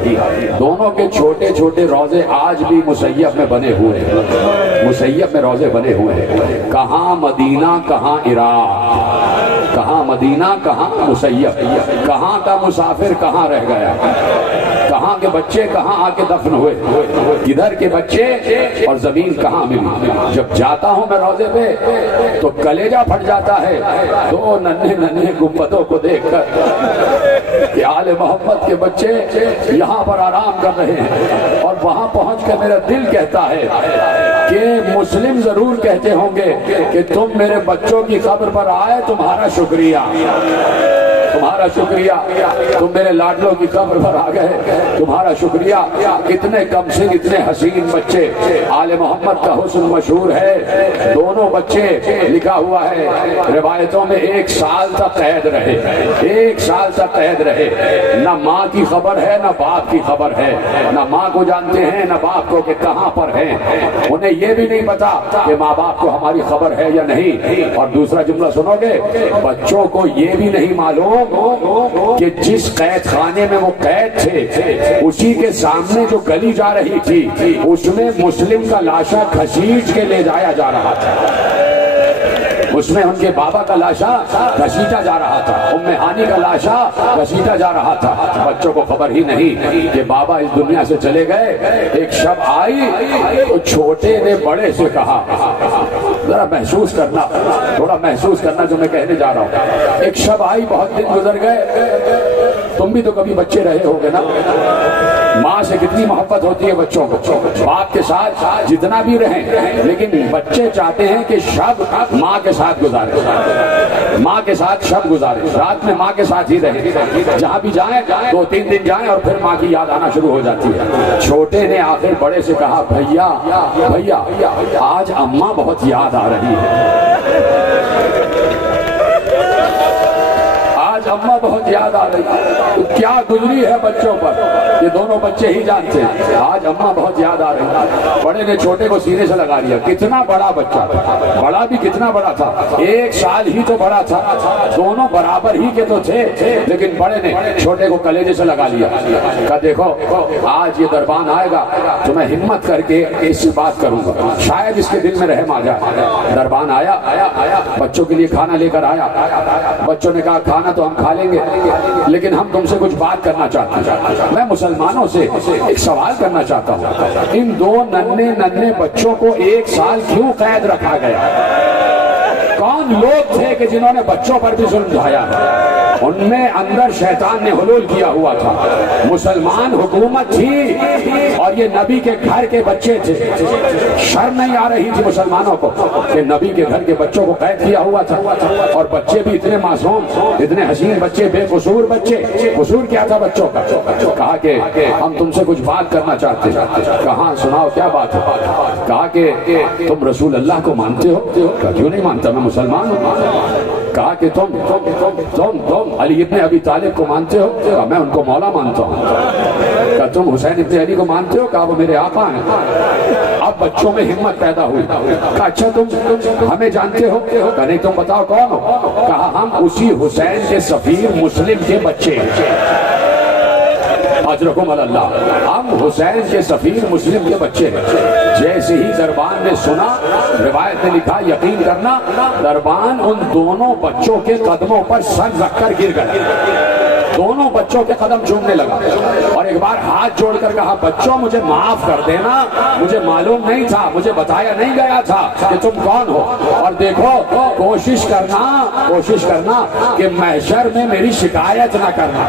دونوں کے چھوٹے چھوٹے روضے آج بھی مسیب میں بنے ہوئے ہیں, مسیب میں روضے بنے ہوئے ہیں. کہاں مدینہ کہاں عراق, کہاں مدینہ کہاں مسیب, کہاں کا مسافر کہاں رہ گیا, کہاں کے بچے کہاں آ کے دفن ہوئے, کدھر کے بچے اور زمین کہاں ملی. جب جاتا ہوں میں روضے پہ تو کلیجہ پھٹ جاتا ہے 2 ننھے ننھے گنبدوں کو دیکھ کر کہ آل محمد کے بچے یہاں پر آرام کر رہے ہیں. اور وہاں پہنچ کر میرا دل کہتا ہے کہ مسلم ضرور کہتے ہوں گے کہ تم میرے بچوں کی قبر پر آئے, تمہارا شکریہ, تمہارا شکریہ. تم میرے لاڈلوں کی قبر پر آ گئے, تمہارا شکریہ. کتنے کم سن, اتنے حسین بچے. آل محمد کا حسن مشہور ہے. دونوں بچے لکھا ہوا ہے روایتوں میں 1 سال تک قید رہے, 1 سال تک قید رہے. نہ ماں کی خبر ہے نہ باپ کی خبر ہے, نہ ماں کو جانتے ہیں نہ باپ کو کہ کہاں پر ہیں. انہیں یہ بھی نہیں پتا کہ ماں باپ کو ہماری خبر ہے یا نہیں. اور دوسرا جملہ سنو گے, بچوں کو یہ بھی نہیں معلوم کہ جس قید خانے میں وہ قید تھے اسی کے سامنے جو گلی جا رہی تھی اس میں مسلم کا لاشا کھسیٹ کے لے جایا جا رہا تھا. اس میں ان کے بابا کا لاشا گھسیٹا جا رہا تھا, ام ہانی کا لاشا گھسیٹا جا رہا تھا. بچوں کو خبر ہی نہیں کہ بابا اس دنیا سے چلے گئے. ایک شب آئی تو چھوٹے نے بڑے سے کہا, ذرا محسوس کرنا, تھوڑا محسوس کرنا جو میں کہنے جا رہا ہوں. ایک شب آئی, بہت دن گزر گئے, تم بھی تو کبھی بچے رہے ہو گے نا. ماں سے کتنی محبت ہوتی ہے بچوں کو, باپ کے ساتھ جتنا بھی رہیں, لیکن بچے چاہتے ہیں کہ شب ماں کے ساتھ گزارے, ماں کے ساتھ شب گزارے, رات میں ماں کے ساتھ ہی رہیں. جہاں بھی جائیں 2-3 دن جائیں اور پھر ماں کی یاد آنا شروع ہو جاتی ہے. چھوٹے نے آخر بڑے سے کہا, بھیا بھیا آج اماں بہت یاد آ رہی ہے, آج اماں بہت یاد آ رہی ہے. تو کیا گزری ہے بچوں پر یہ دونوں بچے ہی جانتے ہیں. آج اماں بہت یاد آ رہی ہے. بڑے نے چھوٹے کو سینے سے لگا لیا. کتنا بڑا بچہ تھا, بڑا بھی کتنا بڑا تھا, 1 سال ہی تو بڑا تھا. دونوں برابر ہی کے تو تھے, لیکن بڑے نے چھوٹے کو کلیجے سے لگا لیا. کہا دیکھو آج یہ دربان آئے گا تو میں ہمت کر کے اس سے بات کروں گا, شاید اس کے دل میں رحم آ جائے. دربان آیا, بچوں کے لیے کھانا لے کر آیا. بچوں نے کہا کھانا تو ہم کھا لیں گے, لیکن ہم تم سے کچھ بات کرنا چاہتے ہیں. میں مسلمانوں سے ایک سوال کرنا چاہتا ہوں, ان 2 ننھے بچوں کو 1 سال کیوں قید رکھا گیا؟ کون لوگ تھے کہ جنہوں نے بچوں پر بھی ظلم ڈھایا؟ ان میں اندر شیطان نے حلول کیا ہوا تھا. مسلمان حکومت تھی اور یہ نبی کے گھر کے بچے تھے. شرم نہیں آ رہی تھی مسلمانوں کو کہ نبی کے گھر کے بچوں کو قید کیا ہوا تھا, اور بچے بھی اتنے معصوم, اتنے حسین بچے, بے قصور بچے. قصور کیا تھا بچوں کا؟ کہا کہ ہم تم سے کچھ بات کرنا چاہتے ہیں. کہاں, سناؤ کیا بات ہے؟ کہا کہ تم رسول اللہ کو مانتے ہو؟ کہا کیوں نہیں مانتا, میں مسلمان ہوں. کہا کہ تم علی ابن ابی طالب کو مانتے ہو؟ کہا میں ان کو مولا مانتا ہوں. کہا تم حسین ابن علی کو مانتے ہو؟ کہا وہ میرے آقا ہیں. اب بچوں میں ہمت پیدا ہوئی. کہا اچھا تم ہمیں جانتے ہو؟ کہا نہیں, تم بتاؤ کون ہو؟ کہا ہم اسی حسین کے سفیر مسلم کے بچے ہیں. اجرکم اللہ, ہم حسین کے سفیر مسلم کے بچے ہیں. جیسے ہی دربان نے سنا, روایت نے لکھا, یقین کرنا, دربان ان دونوں بچوں کے قدموں پر سر رکھ کر گر گئے. دونوں بچوں کے قدم چومنے لگا اور ایک بار ہاتھ جوڑ کر کہا, بچوں مجھے معاف کر دینا, مجھے معلوم نہیں تھا, مجھے بتایا نہیں گیا تھا کہ تم کون ہو. اور دیکھو, کوشش کرنا کہ محشر میں میری شکایت نہ کرنا.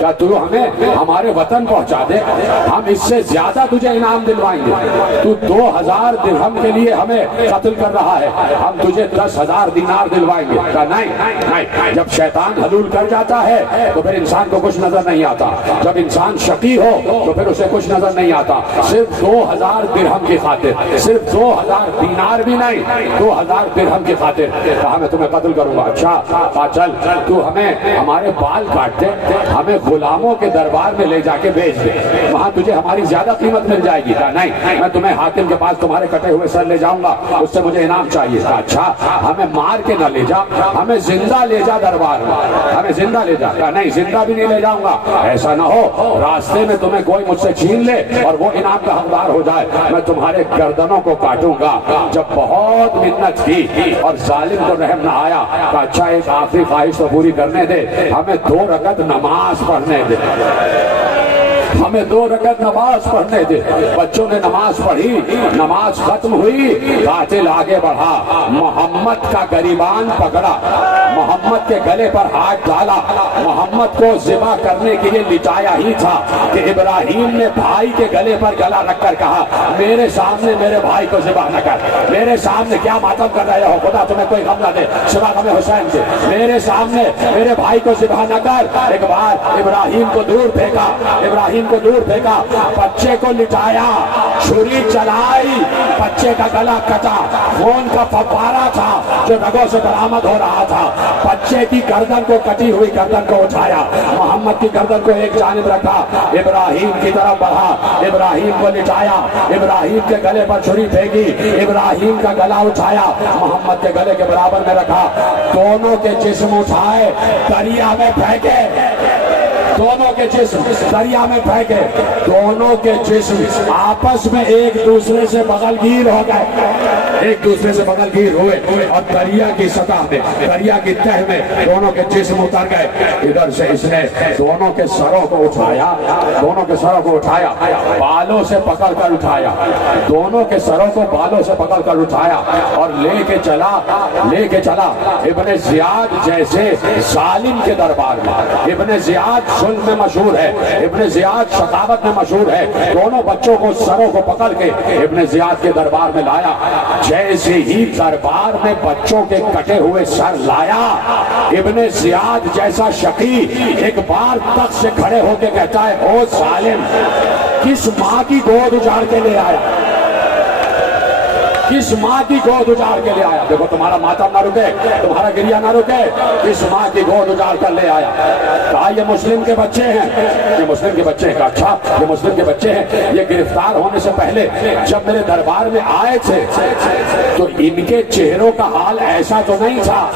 کہا تو ہمیں ہمارے وطن پہنچا دے، ہم اس سے زیادہ تجھے انعام دلوائیں گے۔ تو 2000 درہم کے لیے ہمیں قتل کر رہا ہے، ہم تجھے 10,000 دینار دلوائیں گے۔ کہا نہیں، جب شیطان حلول کر جاتا ہے تو پھر انسان کو کچھ نظر نہیں آتا، جب انسان شقی ہو تو پھر اسے کچھ نظر نہیں آتا۔ صرف 2000 درہم کی خاطر، صرف 2000 دینار بھی نہیں، 2000 درہم کی خاطر کہا میں تمہیں قتل کروں گا۔ اچھا، کہا چل تو ہمیں ہمارے بال کاٹ دے، ہمیں غلاموں کے دربار میں لے جا کے بیچ دے، وہاں تجھے ہماری زیادہ قیمت مل جائے گی۔ کہا نہیں، میں تمہیں حاکم کے پاس تمہارے کٹے ہوئے سر لے جاؤں گا، اس سے مجھے انعام چاہیے۔ کہا اچھا، ہمیں مار کے نہ لے جا، ہمیں زندہ لے جا دربار میں، ہمیں زندہ لے جا۔ کہا نہیں، زندہ بھی نہیں لے جاؤں گا، ایسا نہ ہو راستے میں تمہیں کوئی مجھ سے چھین لے اور وہ انعام کا حقدار ہو جائے، میں تمہارے گردنوں کو کاٹوں گا۔ جب بہت منت کی اور ظالم کو رحم نہ آیا، کہا اچھا ایک آخری خواہش تو پوری کرنے دے، ہمیں 2 رکعت نماز پڑھنے دے، ہمیں 2 رکعت نماز پڑھنے دے۔ بچوں نے نماز پڑھی، نماز ختم ہوئی، قاتل آگے بڑھا، محمد کا گریبان پکڑا، محمد کے گلے پر ہاتھ ڈالا، محمد کو ذبح کرنے کے لیے لٹایا ہی تھا کہ ابراہیم نے بھائی کے گلے پر گلا رکھ کر کہا میرے سامنے میرے بھائی کو ذبح نہ کر، میرے سامنے کیا ماتم کر رہے ہو، خدا تمہیں کوئی غم نہ دے سوا غم حسین سے، میرے سامنے میرے بھائی کو ذبح نہ کر۔ ایک بار ابراہیم کو دور پھینکا، ابراہیم کو دور پھینکا، بچے کو لٹایا، چھری چلائی، بچے کا گلا کٹا، خون کا فوارہ تھا جو رگوں سے برآمد ہو رہا تھا، بچے کی گردن کو، کٹی ہوئی گردن کو اٹھایا، محمد کی گردن کو ایک جانب رکھا، ابراہیم کی طرف بڑھا، ابراہیم کو لٹایا، ابراہیم کے گلے پر چھری پھینکی، ابراہیم کا گلا اٹھایا، محمد کے گلے کے برابر میں رکھا، دونوں کے جسم اٹھائے دریا میں پھینکے، دونوں کے جسم دریا میں پھینکے، دونوں کے جسم آپس میں ایک دوسرے سے بغل گیر ہو گئے، ایک دوسرے سے بغل گیر ہوئے اور دریا کی سطح میں، دریا کی تہ میں دونوں کے جسم اتر گئے۔ ادھر سے اس نے دونوں کے سروں کو اٹھایا، دونوں کے سروں کو اٹھایا، بالوں سے پکڑ کر اٹھایا، دونوں کے سروں کو بالوں سے پکڑ کر اٹھایا اور لے کے چلا ابن زیاد جیسے ظالم کے دربار میں۔ ابن زیاد ظلم میں مشہور ہے، ابن زیاد شقاوت میں مشہور ہے، دونوں بچوں کو سروں کو پکڑ کے ابن زیاد کے دربار میں لایا۔ جیسے ہی دربار میں بچوں کے کٹے ہوئے سر لایا، ابن زیاد جیسا شقی ایک بار تخت سے کھڑے ہو کے کہتا ہے او ظالم، کس ماں کی گود اجاڑ کے لے آیا، کس ماں کی گود اجاڑ کے لے آیا؟ دیکھو تمہارا ماتم نہ رکے، تمہارا گریہ نہ رکے، کس ماں کی گود اجاڑ کر لے آیا؟ کہا یہ مسلم کے بچے ہیں، یہ مسلم کے بچے ہیں۔ کہا اچھا یہ مسلم کے بچے ہیں، یہ گرفتار ہونے سے پہلے جب میرے دربار میں آئے تھے تو ان کے چہروں کا حال ایسا تو نہیں تھا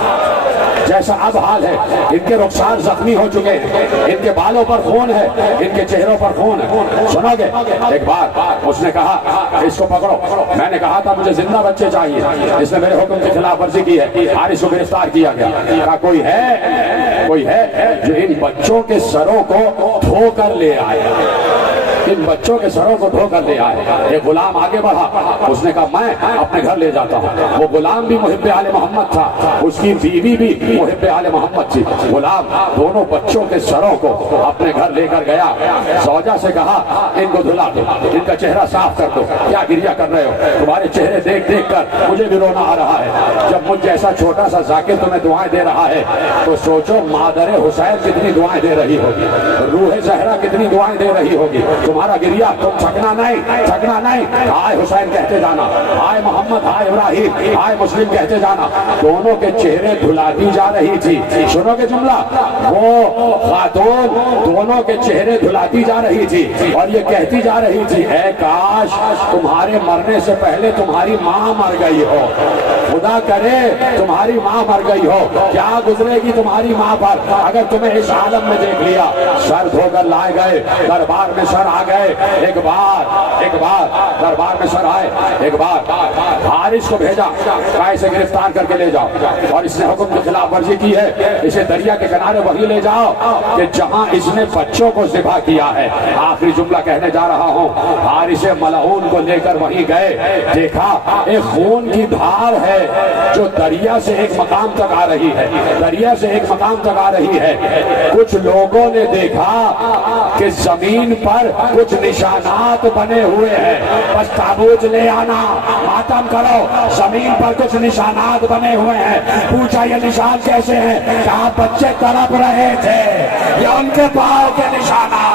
جیسا اب حال ہے، ان کے رخسار زخمی ہو چکے ہیں، ان کے بالوں پر خون ہے، ان کے چہروں پر خون ہے۔ سنو گے؟ ایک بار اس نے کہا اس کو پکڑو، میں نے کہا تھا مجھے زندہ بچے چاہیے، اس نے میرے حکم کی خلاف ورزی کی ہے، حارث کو گرفتار کیا گیا۔ کہا کوئی ہے جو ان بچوں کے سروں کو دھو کر لے آئے، ان بچوں کے سروں کو دھو کر لے آئے۔ ایک غلام آگے بڑھا، اس نے کہا میں اپنے گھر لے جاتا ہوں۔ وہ غلام بھی محب آل محمد تھا، اس کی بیوی بھی محب آل محمد تھی۔ غلام دونوں بچوں کے سروں کو اپنے گھر لے کر گیا، زوجہ سے کہا ان کو دھلا دو، ان کا چہرہ صاف کر دو، کیا گریہ کر رہے ہو؟ تمہارے چہرے دیکھ دیکھ کر مجھے بھی رونا آ رہا ہے، جب مجھ جیسا چھوٹا سا ذاکر تمہیں دعائیں دے رہا ہے تو سوچو مادر حسین کتنی دعائیں دے رہی ہوگی، روح زہرا کتنی دعائیں دے رہی ہوگی۔ تمہارا گریہ تم تھکنا نہیں، ہائے حسین کہتے جانا، ہائے محمد، ہائے ابراہیم، ہائے مسلم کہتے جانا۔ دونوں کے چہرے دھلاتی جا رہی تھی، سنو گے جملہ، وہ خاتون دونوں کے چہرے دھلاتی جا رہی تھی اور یہ کہتی جا رہی تھی اے کاش تمہارے مرنے سے پہلے تمہاری ماں مر گئی ہو، خدا کرے تمہاری ماں مر گئی ہو، کیا گزرے گی تمہاری ماں پر اگر تمہیں اس عالم میں دیکھ لیا۔ سر دھو کر لائے گئے، دربار میں سر آ گئے، ایک بار دربار میں سر آئے، ایک بار حارث کو بھیجا، کہا اسے گرفتار کر کے لے جاؤ، اور اس نے حکم کی خلاف ورزی کی ہے، اسے دریا کے کنارے وہی لے جاؤ کہ جہاں اس نے بچوں کو ذبح کیا ہے۔ آخری جملہ کہنے جا رہا ہوں، حارث ملعون کو لے کر وہیں گئے، دیکھا ایک خون کی دھار ہے جو دریا سے ایک مقام تک آ رہی ہے، دریا سے ایک مقام تک آ رہی ہے۔ کچھ لوگوں نے دیکھا کہ زمین پر کچھ نشانات بنے ہوئے ہیں، بس تابوت لے آنا، ماتم کرو، زمین پر کچھ نشانات بنے ہوئے ہیں۔ پوچھا یہ نشان کیسے ہیں؟ کہا بچے تڑپ رہے تھے، یہ ان کے پاؤں کے نشانات